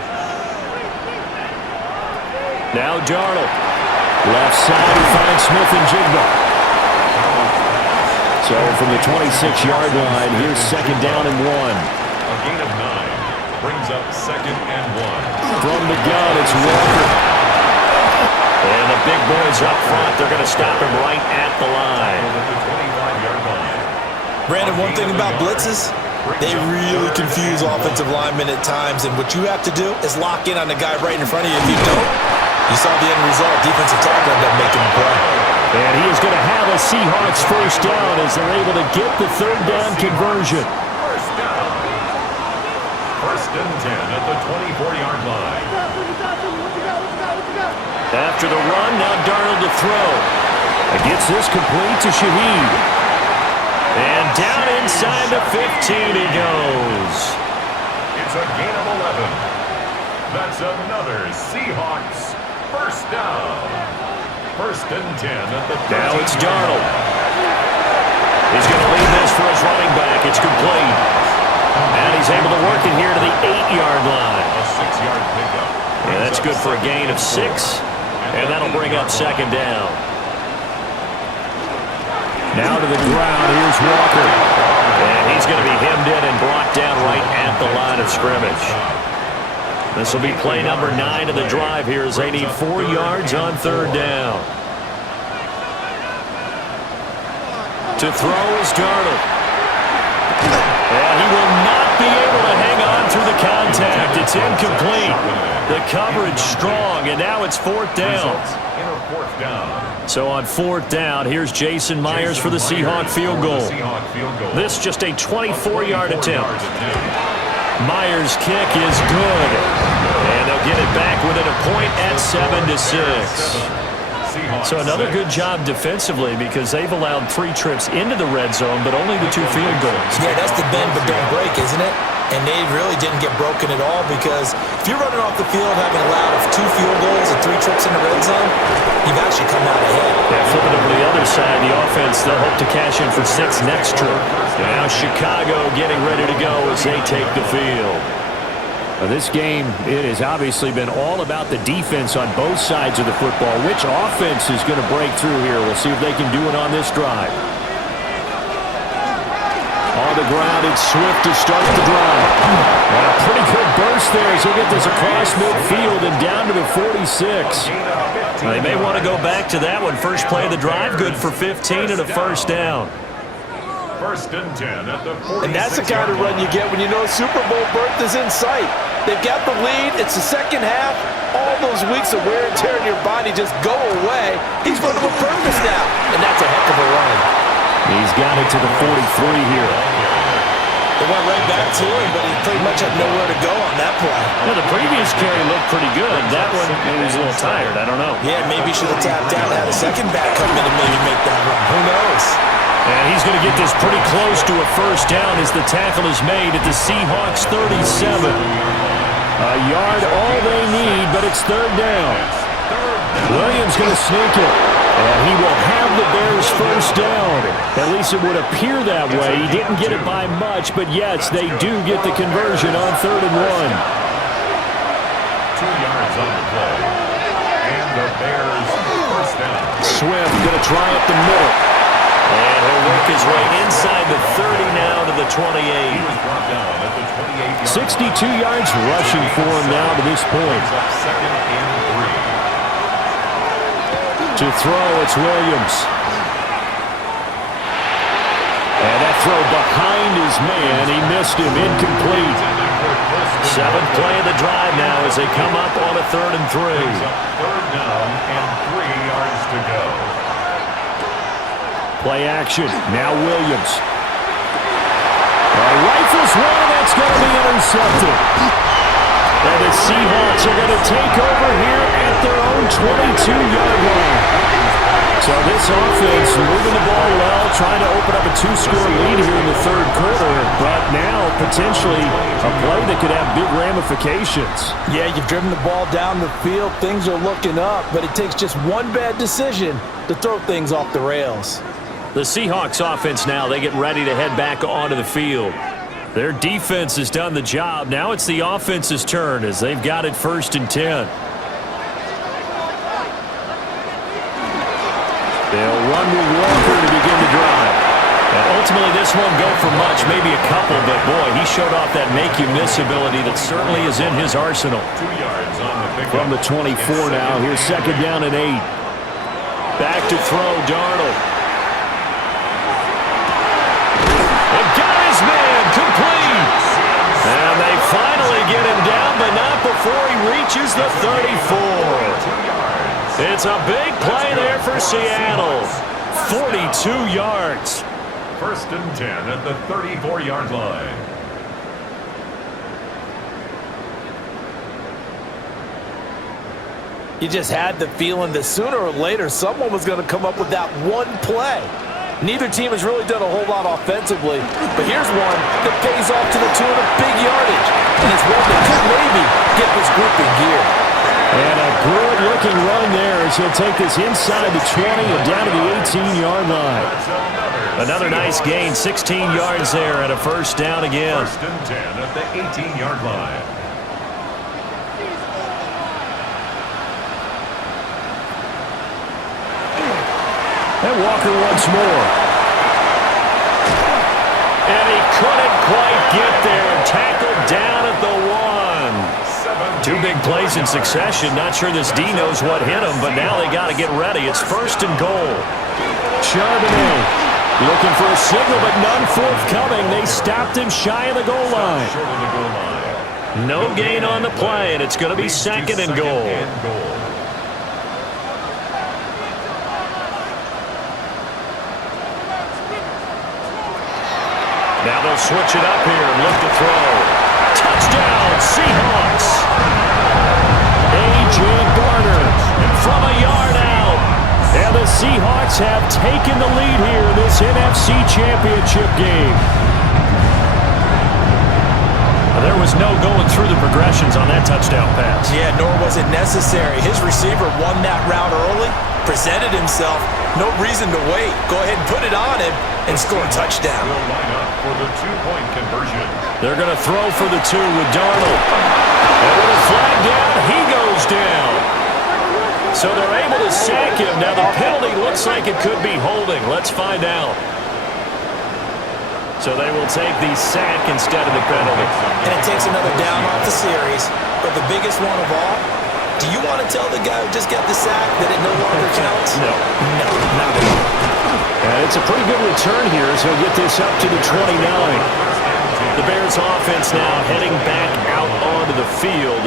Now Darnold. Left side, he finds Smith and Jigba. So from the 26-yard line, here's 2nd down and 1. A gain of 9 brings up 2nd and 1. From the gun, it's Walker. And the big boys up front, they're going to stop him right at the line. Brandon, one thing about blitzes, they really confuse offensive linemen at times, and what you have to do is lock in on the guy right in front of you. If you don't, you saw the end result. Defensive tackle ended up making the play. And he is going to have a Seahawks 1st down as they're able to get the 3rd down conversion. 1st down. 1st and 10 at the 24-yard line. After the run, now Darnold to throw. And gets this complete to Shaheed. And down inside the 15 he goes. It's a gain of 11. That's another Seahawks 1st down. 1st and 10 at the 13. Now it's Darnold. He's going to lead this for his running back. It's complete. And he's able to work it here to the 8-yard line. A 6-yard pickup. And that's good for a gain of 6. And that'll bring up 2nd down. Now to the ground, here's Walker. And he's going to be hemmed in and brought down right at the line of scrimmage. This will be play number 9 of the drive here as they need 4 yards on 3rd down. To throw is Darnold. And he will not be able to hang on through the contact. It's incomplete. The coverage strong, and now it's 4th down. So on 4th down, here's Jason Myers for the Seahawk field goal. This just a 24-yard attempt. Myers' kick is good. And they'll get it back within a point at 7-6. So another good job defensively because they've allowed 3 trips into the red zone, but only the 2 field goals. Yeah, that's the bend but don't break, isn't it? And they really didn't get broken at all because if you're running off the field having allowed 2 field goals and 3 trips in the red zone, you've actually come out ahead. Yeah, flipping over to the other side, the offense, they'll hope to cash in for 6 next trip. Now Chicago getting ready to go as they take the field. Well, this game, it has obviously been all about the defense on both sides of the football. Which offense is going to break through here? We'll see if they can do it on this drive. On the ground, it's Swift to start the drive. And a pretty good burst there as he'll get this across midfield and down to the 46. Well, they may want to go back to that one. First play of the drive, good for 15 and a first down. 1st and 10 at the 46. And that's the kind of run you get when you know Super Bowl berth is in sight. They've got the lead. It's the second half. All those weeks of wear and tear in your body just go away. He's running with purpose now, and that's a heck of a run. He's got it to the 43 here. They went right back to him, but he pretty much had nowhere to go on that play. Well, the previous carry looked pretty good. That one, maybe he was a little tired. I don't know. Yeah, maybe he should have tapped out and had a second back come in and maybe make that run. Who knows? And he's going to get this pretty close to a first down as the tackle is made at the Seahawks 37. A yard all they need, but it's 3rd down. Williams going to sneak it. And he will have the Bears first down. At least it would appear that way. He didn't get it by much, but yes, they do get the conversion on 3rd and 1. 2 yards on the play. And the Bears first down. Swift going to try up the middle. And he'll work his way inside the 30 now to the 28. He was brought down at the 28-yard 62 yards rushing for him now to this point. 2nd and 3. To throw, it's Williams. And that throw behind his man. He missed him. Incomplete. 7th play of the drive now as they come up on a 3rd and 3. 3rd down and 3 yards to go. Play action. Now Williams. Rifles one, and that's going to be intercepted. And the Seahawks are going to take over here at their own 22-yard line. So this offense moving the ball well, trying to open up a 2-score lead here in the 3rd quarter. But now potentially a play that could have big ramifications. Yeah, you've driven the ball down the field. Things are looking up, but it takes just one bad decision to throw things off the rails. The Seahawks offense now, they get ready to head back onto the field. Their defense has done the job. Now it's the offense's turn as they've got it 1st and 10. They'll run with Walker to begin the drive. And ultimately, this won't go for much, maybe a couple, but boy, he showed off that make-you-miss ability that certainly is in his arsenal. 2 yards on the pickup. From the 24 now, here's 2nd down and 8. Back to throw, Darnold. His man complete. And they finally get him down, but not before he reaches the 34. It's a big play there for Seattle. 42 yards. 1st and 10 at the 34-yard line. You just had the feeling that sooner or later someone was going to come up with that one play. Neither team has really done a whole lot offensively, but here's one that pays off to the tune of big yardage, and it's one that could maybe get this group in gear. And a good-looking run there as he'll take this inside the 20 and down to the 18-yard line. Another nice gain, 16 yards there and a first down again. 1st and 10 at the 18-yard line. And Walker once more. And he couldn't quite get there. Tackled down at the 1. 2 big plays in succession. Not sure this D knows what hit him, but now they got to get ready. It's 1st and goal. Charbonnet looking for a signal, but none forthcoming. They stopped him shy of the goal line. No gain on the play, and it's going to be 2nd and goal. Now they'll switch it up here and look to throw. Touchdown, Seahawks. A.J. Garner From a yard out. And the Seahawks have taken the lead here in this NFC Championship game. was no going through the progressions on that touchdown pass. Yeah, nor was it necessary. His receiver won that route early, presented himself. No reason to wait. Go ahead and put it on him and score a touchdown. Will line up for the two-point conversion. They're going to throw for the 2 with Darnold. And with a flag down, he goes down. So they're able to sack him. Now the penalty looks like it could be holding. Let's find out. So they will take the sack instead of the penalty. And it takes another down off the series. But the biggest one of all, do you want to tell the guy who just got the sack that it no longer counts? No. No, not at all. And it's a pretty good return here as he'll get this up to the 29. The Bears offense now heading back out onto the field.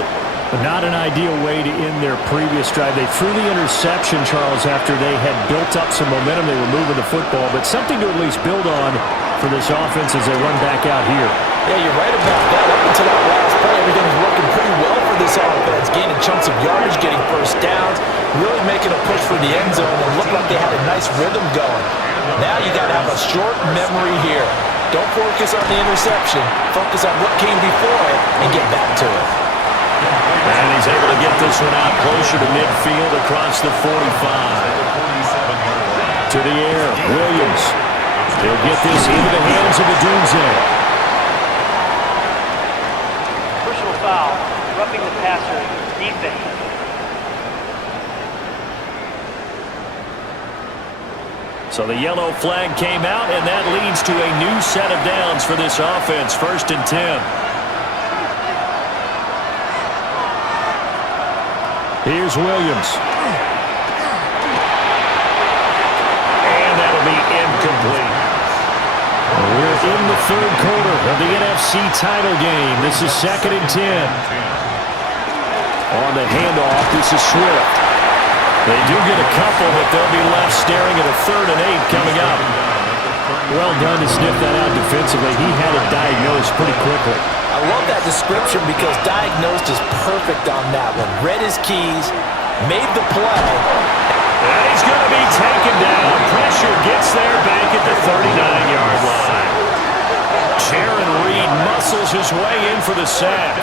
But not an ideal way to end their previous drive. They threw the interception, Charles, after they had built up some momentum. They were moving the football, but something to at least build on for this offense as they run back out here. Yeah, you're right about that. Up until that last play, everything was working pretty well for this offense. Gaining chunks of yardage, getting first downs, really making a push for the end zone. It looked like they had a nice rhythm going. Now you got to have a short memory here. Don't focus on the interception. Focus on what came before it and get back to it. And he's able to get this one out closer to midfield across the 45. To the air, Williams. He'll get this into the hands of Adunze. Personal foul, roughing the passer, defense. So the yellow flag came out, and that leads to a new set of downs for this offense. 1st and 10. Here's Williams. And that'll be incomplete. We're in the 3rd quarter of the NFC title game. This is 2nd and 10. On the handoff, this is Swift. They do get a couple, but they'll be left staring at a 3rd and 8 coming up. Well done to sniff that out defensively. He had it diagnosed pretty quickly. I love that description because diagnosed is perfect on that one. Read his keys, made the play. And he's going to be taken down. Pressure gets there back at the 39-yard line. Jaron Reed muscles his way in for the sack.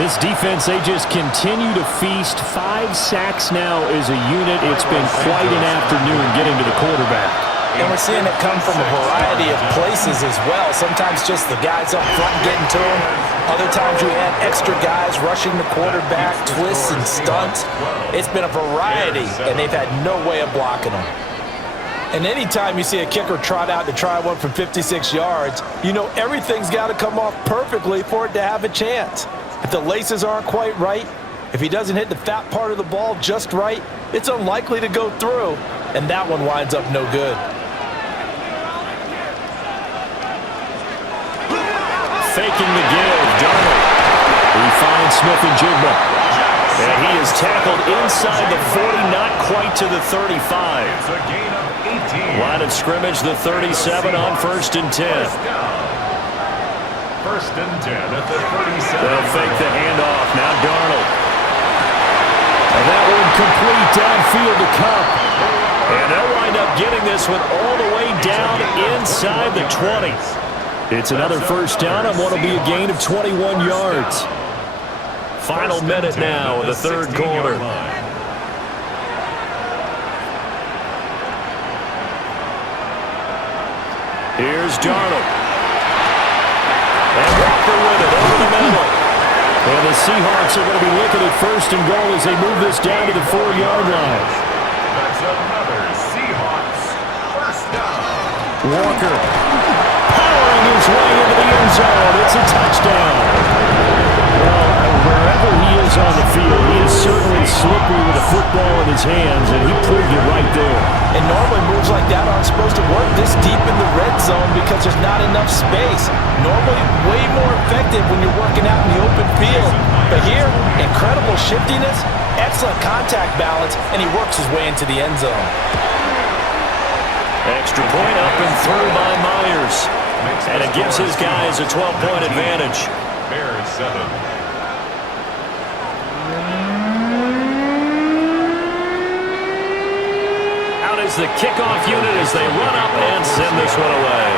This defense, they just continue to feast. 5 sacks now as a unit. It's been quite an afternoon getting to the quarterback. And we're seeing it come from a variety of places as well. Sometimes just the guys up front getting to him. Other times you have extra guys rushing the quarterback, twists and stunts. It's been a variety, and they've had no way of blocking them. And anytime you see a kicker trot out to try one from 56 yards, you know everything's got to come off perfectly for it to have a chance. If the laces aren't quite right, if he doesn't hit the fat part of the ball just right, it's unlikely to go through, and that one winds up no good. Faking the give, Darnold. He finds Smith and Jigba. And he is tackled inside the 40, not quite to the 35. It's a gain of 18. Line of scrimmage, the 37 on 1st and 10. First and 10 at the 37. They'll fake the handoff. Now Darnold. And that one complete downfield to Cup. And they'll wind up getting this one all the way down inside the 20. It's another first down on what will be a gain of 21 yards. Final minute now of the 3rd quarter. Here's Darnold. And Walker with it over the middle. And the Seahawks are going to be looking at 1st and goal as they move this down to the 4-yard line. That's another Seahawks first down. Walker powering his way into the end zone. It's a touchdown. Well, wherever he is on the field, he is certainly slippery with a football in his hands, and he proved it right there. And normally moves like that aren't supposed to work this deep in the red zone because there's not enough space. Normally way more effective when you're working out in the open field. But here, incredible shiftiness, excellent contact balance, and he works his way into the end zone. Extra point up and through by Myers. And it gives his guys a 12-point advantage. Bears 7. Out is the kickoff unit as they run up and send this one away.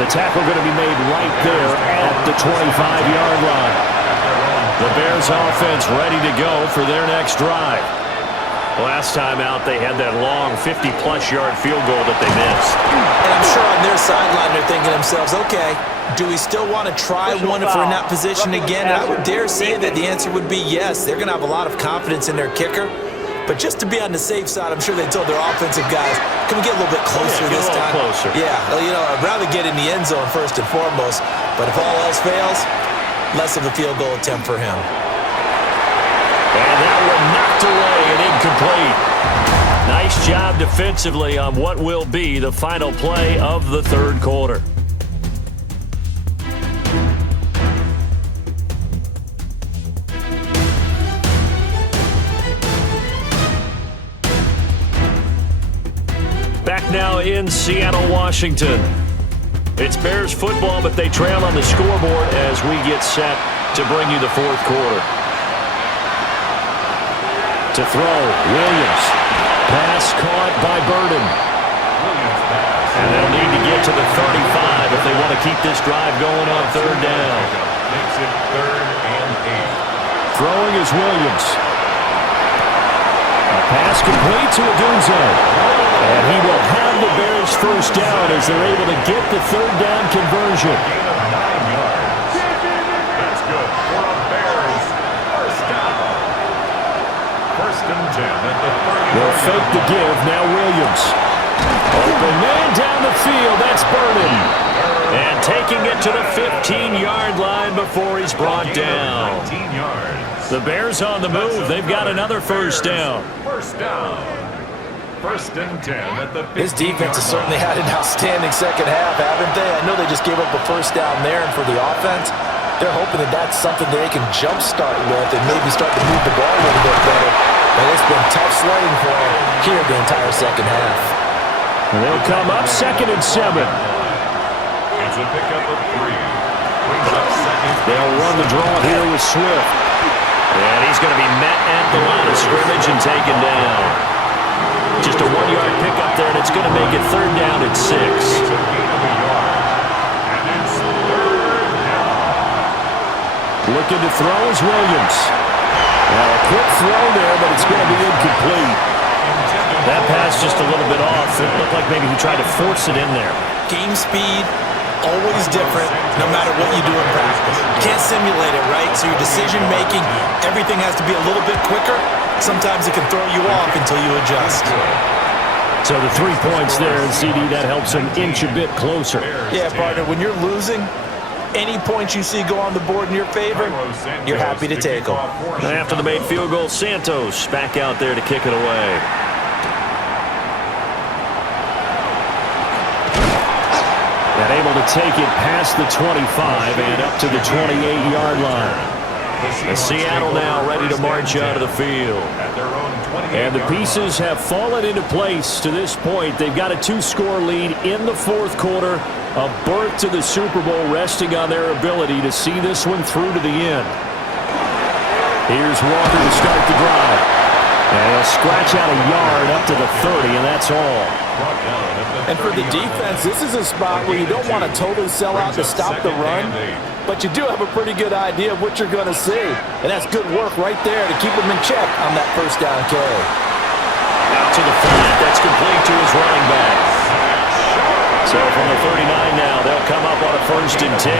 And the tackle going to be made right there at the 25-yard line. The Bears offense ready to go for their next drive. Last time out, they had that long 50-plus yard field goal that they missed. And I'm sure on their sideline they're thinking to themselves, okay, do we still want to try one if we're in that position again? And I would dare say that the answer would be yes. They're going to have a lot of confidence in their kicker. But just to be on the safe side, I'm sure they told their offensive guys, can we get a little bit closer this time? Closer. Yeah, well, you know, I'd rather get in the end zone first and foremost. But if all else fails, less of a field goal attempt for him. And that one knocked away and incomplete. Nice job defensively on what will be the final play of the third quarter. Back now in Seattle, Washington. It's Bears football, but they trail on the scoreboard as we get set to bring you the fourth quarter. To throw, Williams. Pass caught by Burden. And they'll need to get to the 35 if they want to keep this drive going on third down. Makes it 3rd and 8. Throwing is Williams. A pass complete to Odunze. And he will have the Bears first down as they're able to get the third down conversion. Gain of 9 yards. That's good for the Bears. First down. 1st and 10 at the 30. They'll fake the give. Now Williams. Open man down the field. That's Burden. And taking it to the 15-yard line before he's brought down. 19 yards. The Bears on the move. They've got another first down. First down. 1st and 10 at the 15-yard line. This defense has certainly had an outstanding second half, haven't they? I know they just gave up a first down there, and for the offense, they're hoping that that's something that they can jumpstart with and maybe start to move the ball a little bit better. But it's been tough sledding for them here the entire second half. And they'll come up 2nd and 7. It's a pickup of 3. Brings up 2nd. They'll run the draw here with Swift. And he's going to be met at the line of scrimmage and taken down. Just a 1-yard pickup there, and it's going to make it 3rd down at 6. It's a gain of a yard. And it's 3rd down. Looking to throw is Williams. Now a quick throw there, but it's going to be incomplete. That pass just a little bit off. It looked like maybe he tried to force it in there. Game speed, always different, no matter what you do in practice. You can't simulate it, right? So your decision-making, everything has to be a little bit quicker. Sometimes it can throw you off until you adjust. So the 3 points there, and CD, that helps him inch a bit closer. Yeah, partner, when you're losing, any points you see go on the board in your favor, you're happy to take them. And after the made field goal, Santos back out there to kick it away. And able to take it past the 25 and up to the 28-yard line. And Seattle now ready to march out of the field. And the pieces have fallen into place to this point. They've got a 2-score lead in the fourth quarter. A berth to the Super Bowl resting on their ability to see this one through to the end. Here's Walker to start the drive. And he'll scratch out a yard up to the 30, and that's all. And for the defense, this is a spot where you don't want to totally sell out to stop the run, but you do have a pretty good idea of what you're going to see. And that's good work right there to keep them in check on that first down carry. Out to the flat. That's complete to his running back. So from the 39 now, they'll come up on a 1st and 10.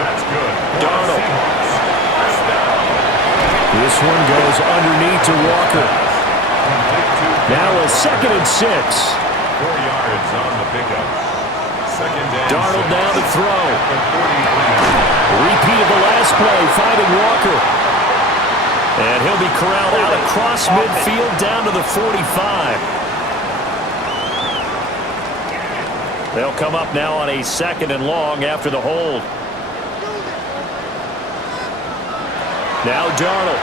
That's good. Darnold. This one goes underneath to Walker. Now a 2nd and 6. 4 yards on the pickup. 2nd and Darnold 6. now to throw. Repeat of the last play, finding Walker. And he'll be corralled out across midfield down to the 45. They'll come up now on a 2nd and long after the hold. Now Darnold.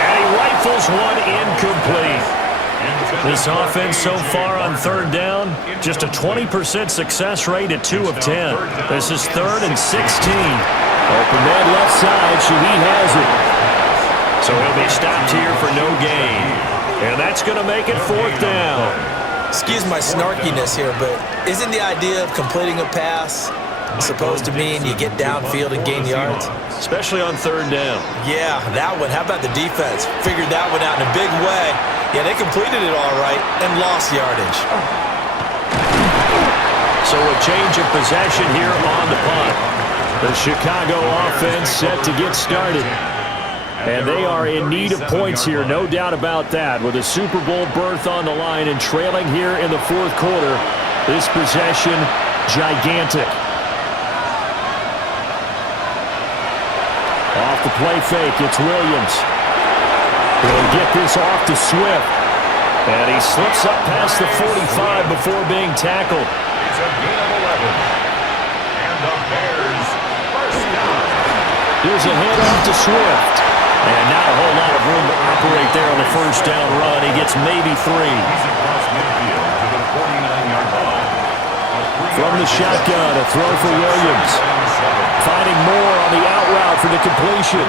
And he rifles one incomplete. This offense so far on 3rd down, just a 20% success rate at 2 of 10. This is 3rd and 16. Open man left side, Shaheed has it. So he'll be stopped here for no gain. And that's going to make it 4th down. Excuse my snarkiness here, but isn't the idea of completing a pass supposed to mean you get downfield and gain yards? Especially on third down. Yeah, that one. How about the defense? Figured that one out in a big way. Yeah, they completed it all right and lost yardage. So a change of possession here on the punt. The Chicago offense set to get started. And they are in need of points here, no doubt about that. With a Super Bowl berth on the line and trailing here in the fourth quarter, this possession, gigantic. Off the play fake, it's Williams. He'll get this off to Swift. And he slips up past the 45 before being tackled. It's a gain of 11. And the Bears first down. Here's a handoff to Swift. And not a whole lot of room to operate there on the first down run. He gets maybe 3. He's across midfield to the 49-yard line. From the shotgun, a throw for Williams. Finding Moore on the out route for the completion.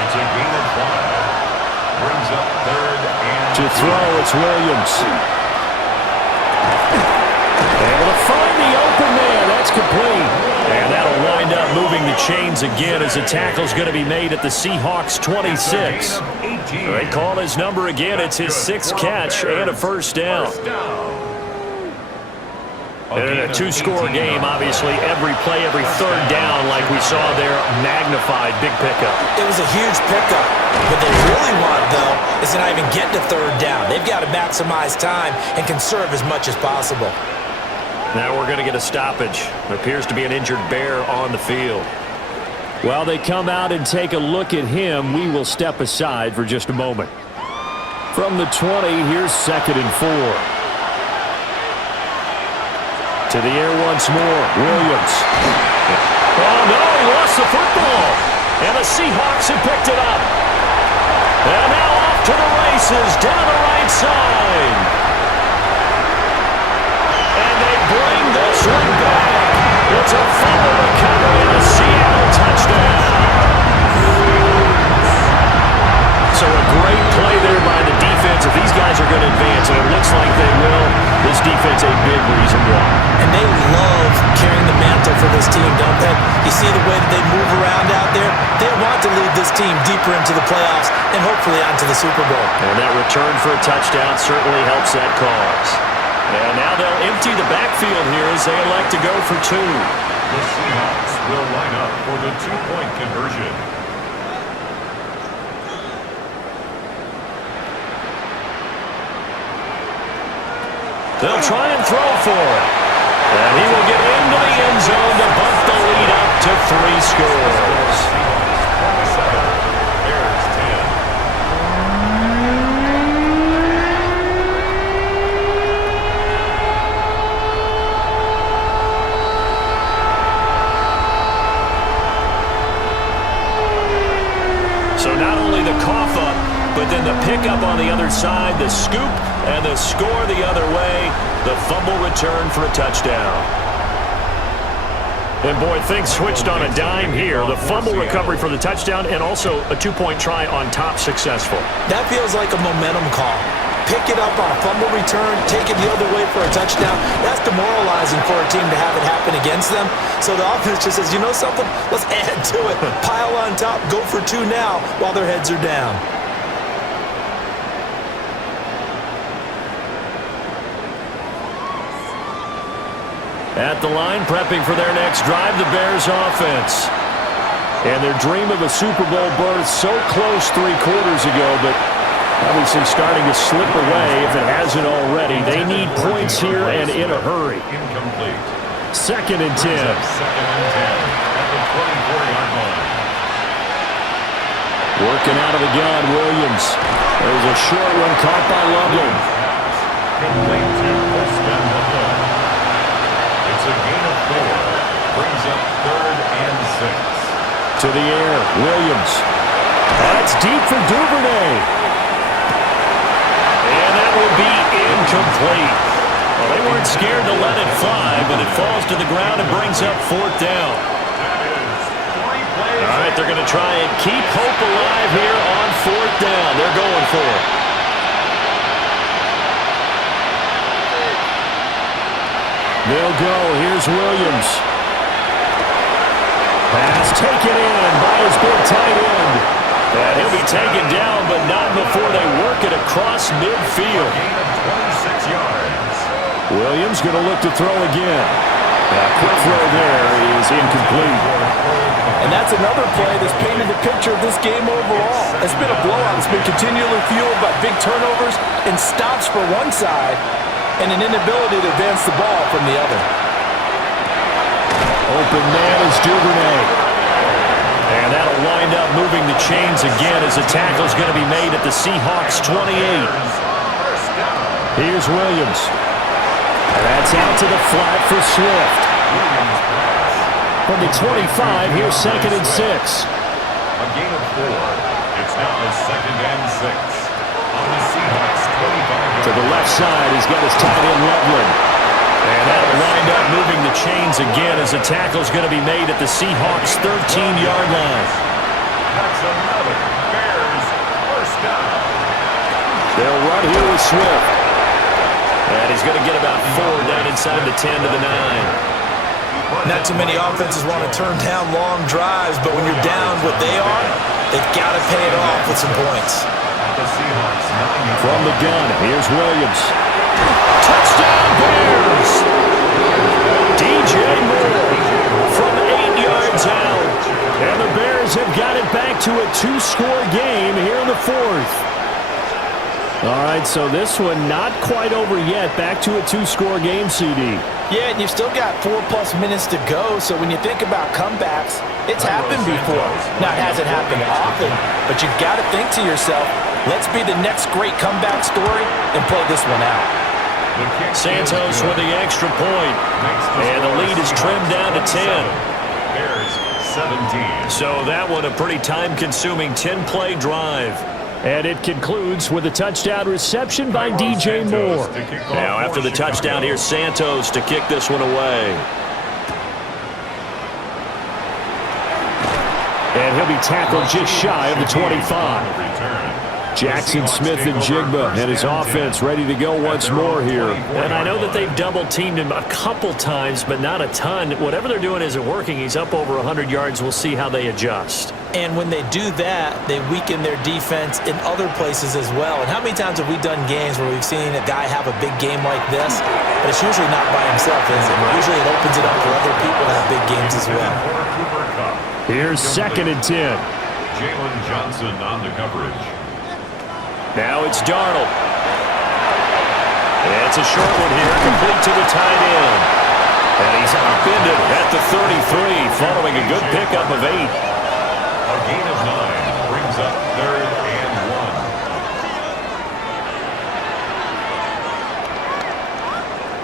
It's a gain of 5. Brings up third and To throw, it's Williams. Able to find the open man. That's complete. And that'll wind up moving the chains again as the tackle's going to be made at the Seahawks 26. They call his number again. It's his 6th catch and a first down. In a two-score game, obviously, every play, every third down, like we saw there, magnified, big pickup. It was a huge pickup. What they really want, though, is to not even get to third down. They've got to maximize time and conserve as much as possible. Now we're going to get a stoppage. There appears to be an injured Bear on the field. While they come out and take a look at him, we will step aside for just a moment. From the 20, here's 2nd and 4. To the air once more, Williams. Oh, no, he lost the football. And the Seahawks have picked it up. And now off to the races down the right side. And they bring this one back. It's a fumble recovery and a Seattle touchdown. So a great play there by the defense. If these guys are going to advance, and it looks like they will, this defense a big reason why. And they love carrying the mantle for this team, don't they? You see the way that they move around out there? They want to lead this team deeper into the playoffs and hopefully onto the Super Bowl. And that return for a touchdown certainly helps that cause. And now they'll empty the backfield here as they elect to go for 2. the Seahawks will line up for the two-point conversion. They'll try and throw for it. And he will get into the end zone to bump the lead up to 3 scores. Bears 10. So not only the cough up, but then the pickup on the other side, the scoop, and the score the other way, the fumble return for a touchdown. And boy, things switched on a dime here. The fumble recovery for the touchdown and also a 2-point try on top successful. That feels like a momentum call. Pick it up on a fumble return, take it the other way for a touchdown. That's demoralizing for a team to have it happen against them. So the offense just says, you know something? Let's add to it. Pile on top, go for 2 now while their heads are down. At the line, prepping for their next drive, the Bears offense. And their dream of a Super Bowl berth so close 3 quarters ago, but obviously starting to slip away if it hasn't already. They need points here and in a hurry. Incomplete. 2nd and 10. 2nd and 10 at the 24-yard line. Working out of the gun, Williams. There's a short one caught by Loveland. Complete to Postman Loveland. It's a gain of 4. Brings up 3rd and 6. To the air, Williams. That's deep for Duvernay. And that will be incomplete. Well, they weren't scared to let it fly, but it falls to the ground and brings up 4th down. All right, they're going to try and keep hope alive here on 4th down. They're going for it. Here's Williams. Pass taken in by his big tight end. And he'll be taken down, but not before they work it across midfield. Gain of 26 yards. Williams going to look to throw again. That quick throw there is incomplete. And that's another play that's painted the picture of this game overall. It's been a blowout. It's been continually fueled by big turnovers and stops for one side and an inability to advance the ball from the other. Open man is Duvernay. And that'll wind up moving the chains again as the tackle's going to be made at the Seahawks 28. Here's Williams. And that's out to the flat for Swift. From the 25, here's 2nd and 6. A gain of 4. It's now a 2nd and 6. On the Seahawks 25. To the left side, he's got his tight end Loveland. And that'll wind up moving the chains again as the tackle's going to be made at the Seahawks 13-yard line. That's another Bears first down. They'll run here with Swift. And he's going to get about 4 down inside the 10 to the 9. Not too many offenses want to turn down long drives, but when you're down what they are, they've got to pay it off with some points. The Seahawks 9. From the gun, here's Williams. Touchdown Bears! DJ Moore from 8 yards out. And the Bears have got it back to a 2-score game here in the 4th. All right, so this one not quite over yet. Back to a 2-score game, CD. Yeah, and you've still got 4+ minutes to go, so when you think about comebacks, it's happened before. Now, it hasn't happened often, but you've got to think to yourself, let's be the next great comeback story and play this one out. Santos with the extra point, and the lead is trimmed down to 10. Bears 17. So that one a pretty time-consuming 10-play drive. And it concludes with a touchdown reception by DJ Moore. Now after the touchdown, here's Santos to kick this one away. And he'll be tackled just shy of the 25. Jackson Smith and Jigba and his offense ready to go once more here. And I know that they've double-teamed him a couple times, but not a ton. Whatever they're doing isn't working. He's up over 100 yards. We'll see how they adjust. And when they do that, they weaken their defense in other places as well. And how many times have we done games where we've seen a guy have a big game like this, but it's usually not by himself, is it? Usually it opens it up for other people to have big games as well. Here's 2nd and 10. Jalen Johnson on the coverage. Now it's Darnold. It's a short one here, complete to the tight end. And he's upended at the 33, following a good pickup of 8. A gain of 9 brings up 3rd and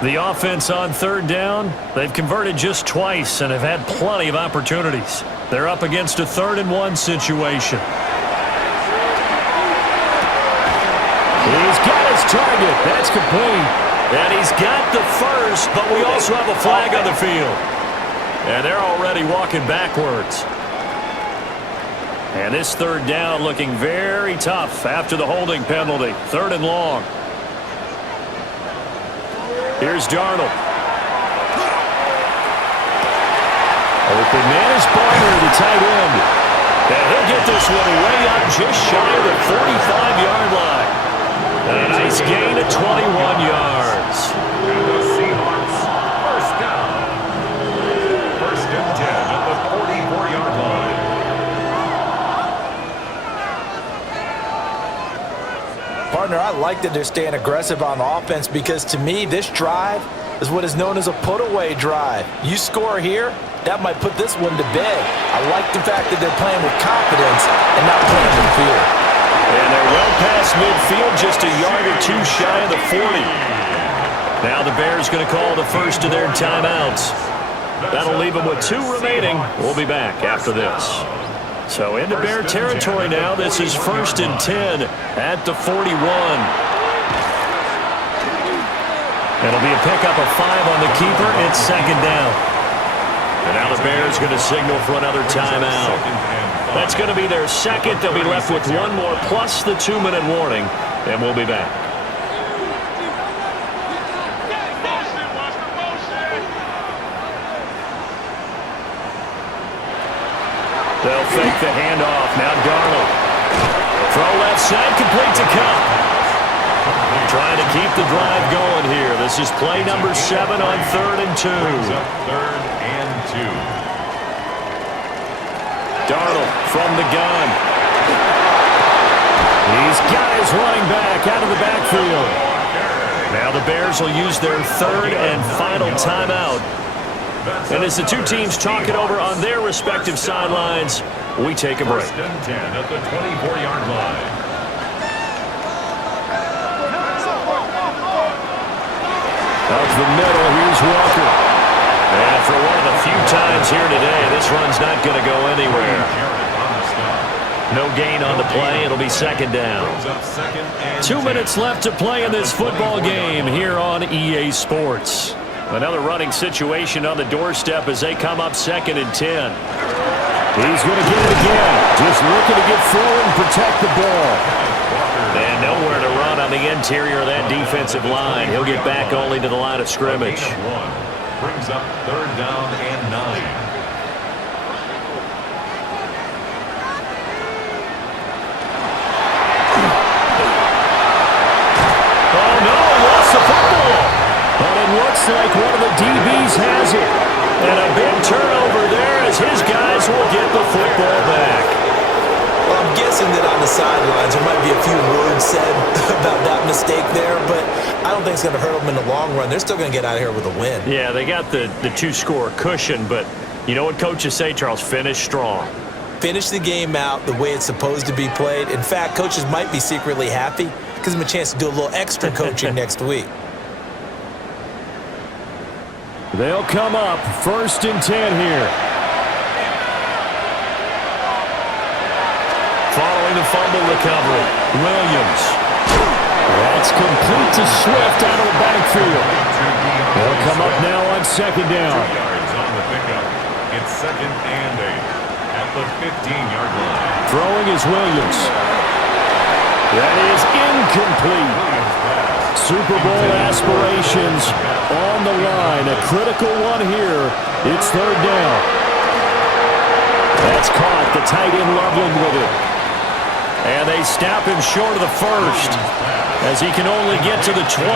1. The offense on 3rd down, they've converted just twice and have had plenty of opportunities. They're up against a 3rd and 1 situation. He's got his target. That's complete. And he's got the first, but we also have a flag on the field. And they're already walking backwards. And this 3rd down looking very tough after the holding penalty. 3rd and long. Here's Darnold. Open man is Barner, the tight end. And he'll get this one way up just shy of the 45-yard line. A nice gain of 21 yards. And the Seahawks first down. 1st and 10 at the 44-yard line. Partner, I like that they're staying aggressive on offense because to me, this drive is what is known as a put-away drive. You score here, that might put this one to bed. I like the fact that they're playing with confidence and not playing with fear. And they're well past midfield, just a yard or 2 shy of the 40. Now the Bears going to call the first of their timeouts. That'll leave them with 2 remaining. We'll be back after this. So into Bear territory now. This is 1st and 10 at the 41. It'll be a pickup of 5 on the keeper. It's 2nd down. And now the Bears going to signal for another timeout. That's going to be their 2nd. They'll be left with 1 more plus the 2-minute warning. And we'll be back. They'll fake the handoff. Now Darnold. Throw left side, complete to Cup. Trying to keep the drive going here. This is play number 7 on 3rd and 2. 3rd and 2. Darnold from the gun. He's got his running back out of the backfield. Now the Bears will use their 3rd and final timeout. And as the two teams talk it over on their respective sidelines, we take a break. 1st and 10 at the 24-yard line. Up the middle, here's Walker. And for one of the few times here today, this run's not going to go anywhere. No gain on the play. It'll be 2nd down. 2 minutes left to play in this football game here on EA Sports. Another running situation on the doorstep as they come up 2nd and 10. He's going to get it again. Just looking to get forward and protect the ball. And nowhere to run on the interior of that defensive line. He'll get back only to the line of scrimmage. Brings up 3rd down and 9. Looks like one of the DBs has it. And a big turnover there as his guys will get the football back. Well, I'm guessing that on the sidelines there might be a few words said about that mistake there, but I don't think it's going to hurt them in the long run. They're still going to get out of here with a win. Yeah, they got the 2-score cushion, but you know what coaches say, Charles? Finish strong. Finish the game out the way it's supposed to be played. In fact, coaches might be secretly happy because of a chance to do a little extra coaching next week. They'll come up 1st and 10 here. Following the fumble recovery, Williams. That's complete to Swift out of the backfield. They'll come up now on 2nd down. 2 yards on the pickup. It's 2nd and 8 at the 15-yard line. Throwing is Williams. That is incomplete. Super Bowl aspirations on the line. A critical one here. It's 3rd down. That's caught. The tight end Loveland with it. And they snap him short of the 1st as he can only get to the 20.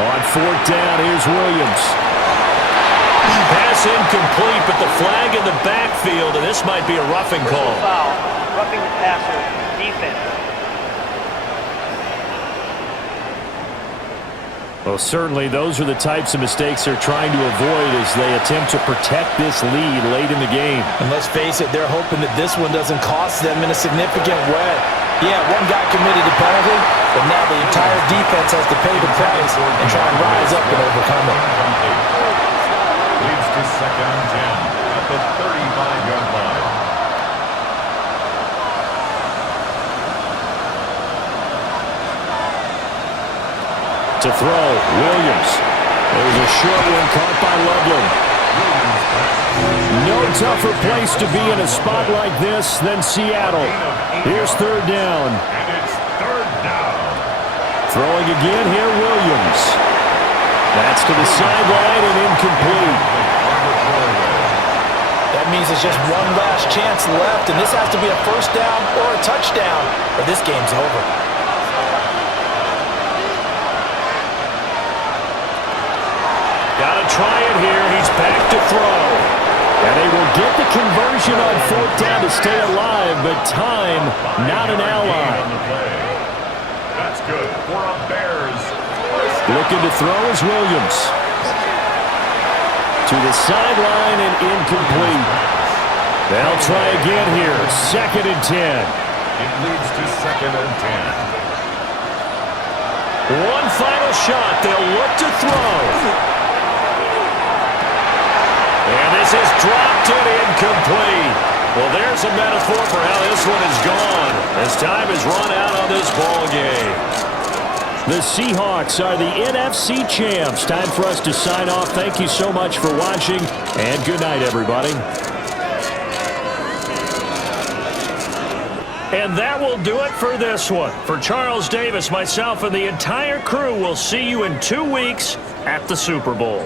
On 4th down, here's Williams. Pass incomplete, but the flag in the backfield, and this might be a roughing call. Foul. Roughing the passer. Defense. Well, certainly those are the types of mistakes they're trying to avoid as they attempt to protect this lead late in the game. And let's face it, they're hoping that this one doesn't cost them in a significant way. Yeah, one guy committed a penalty, but now the entire defense has to pay the price and try and rise up and overcome it. Leads to 2nd and 10 at the 35-yard line. To throw, Williams. There's a short one caught by Loveland. No tougher place to be in a spot like this than Seattle. Here's 3rd down. And it's 3rd down. Throwing again here, Williams. That's to the sideline and incomplete. That means it's just one last chance left, and this has to be a 1st down or a touchdown, or this game's over. Got to try it here. He's back to throw. And they will get the conversion on 4th down to stay alive, but time not an ally. That's good for a Bears. Looking to throw is Williams. To the sideline and incomplete. They'll try again here. 2nd and 10. It leads to 2nd and 10. One final shot. They'll look to throw. And this is dropped and incomplete. Well, there's a metaphor for how this one is gone as time has run out on this ball game. The Seahawks are the NFC champs. Time for us to sign off. Thank you so much for watching, and good night, everybody. And that will do it for this one. For Charles Davis, myself, and the entire crew, we'll see you in 2 weeks at the Super Bowl.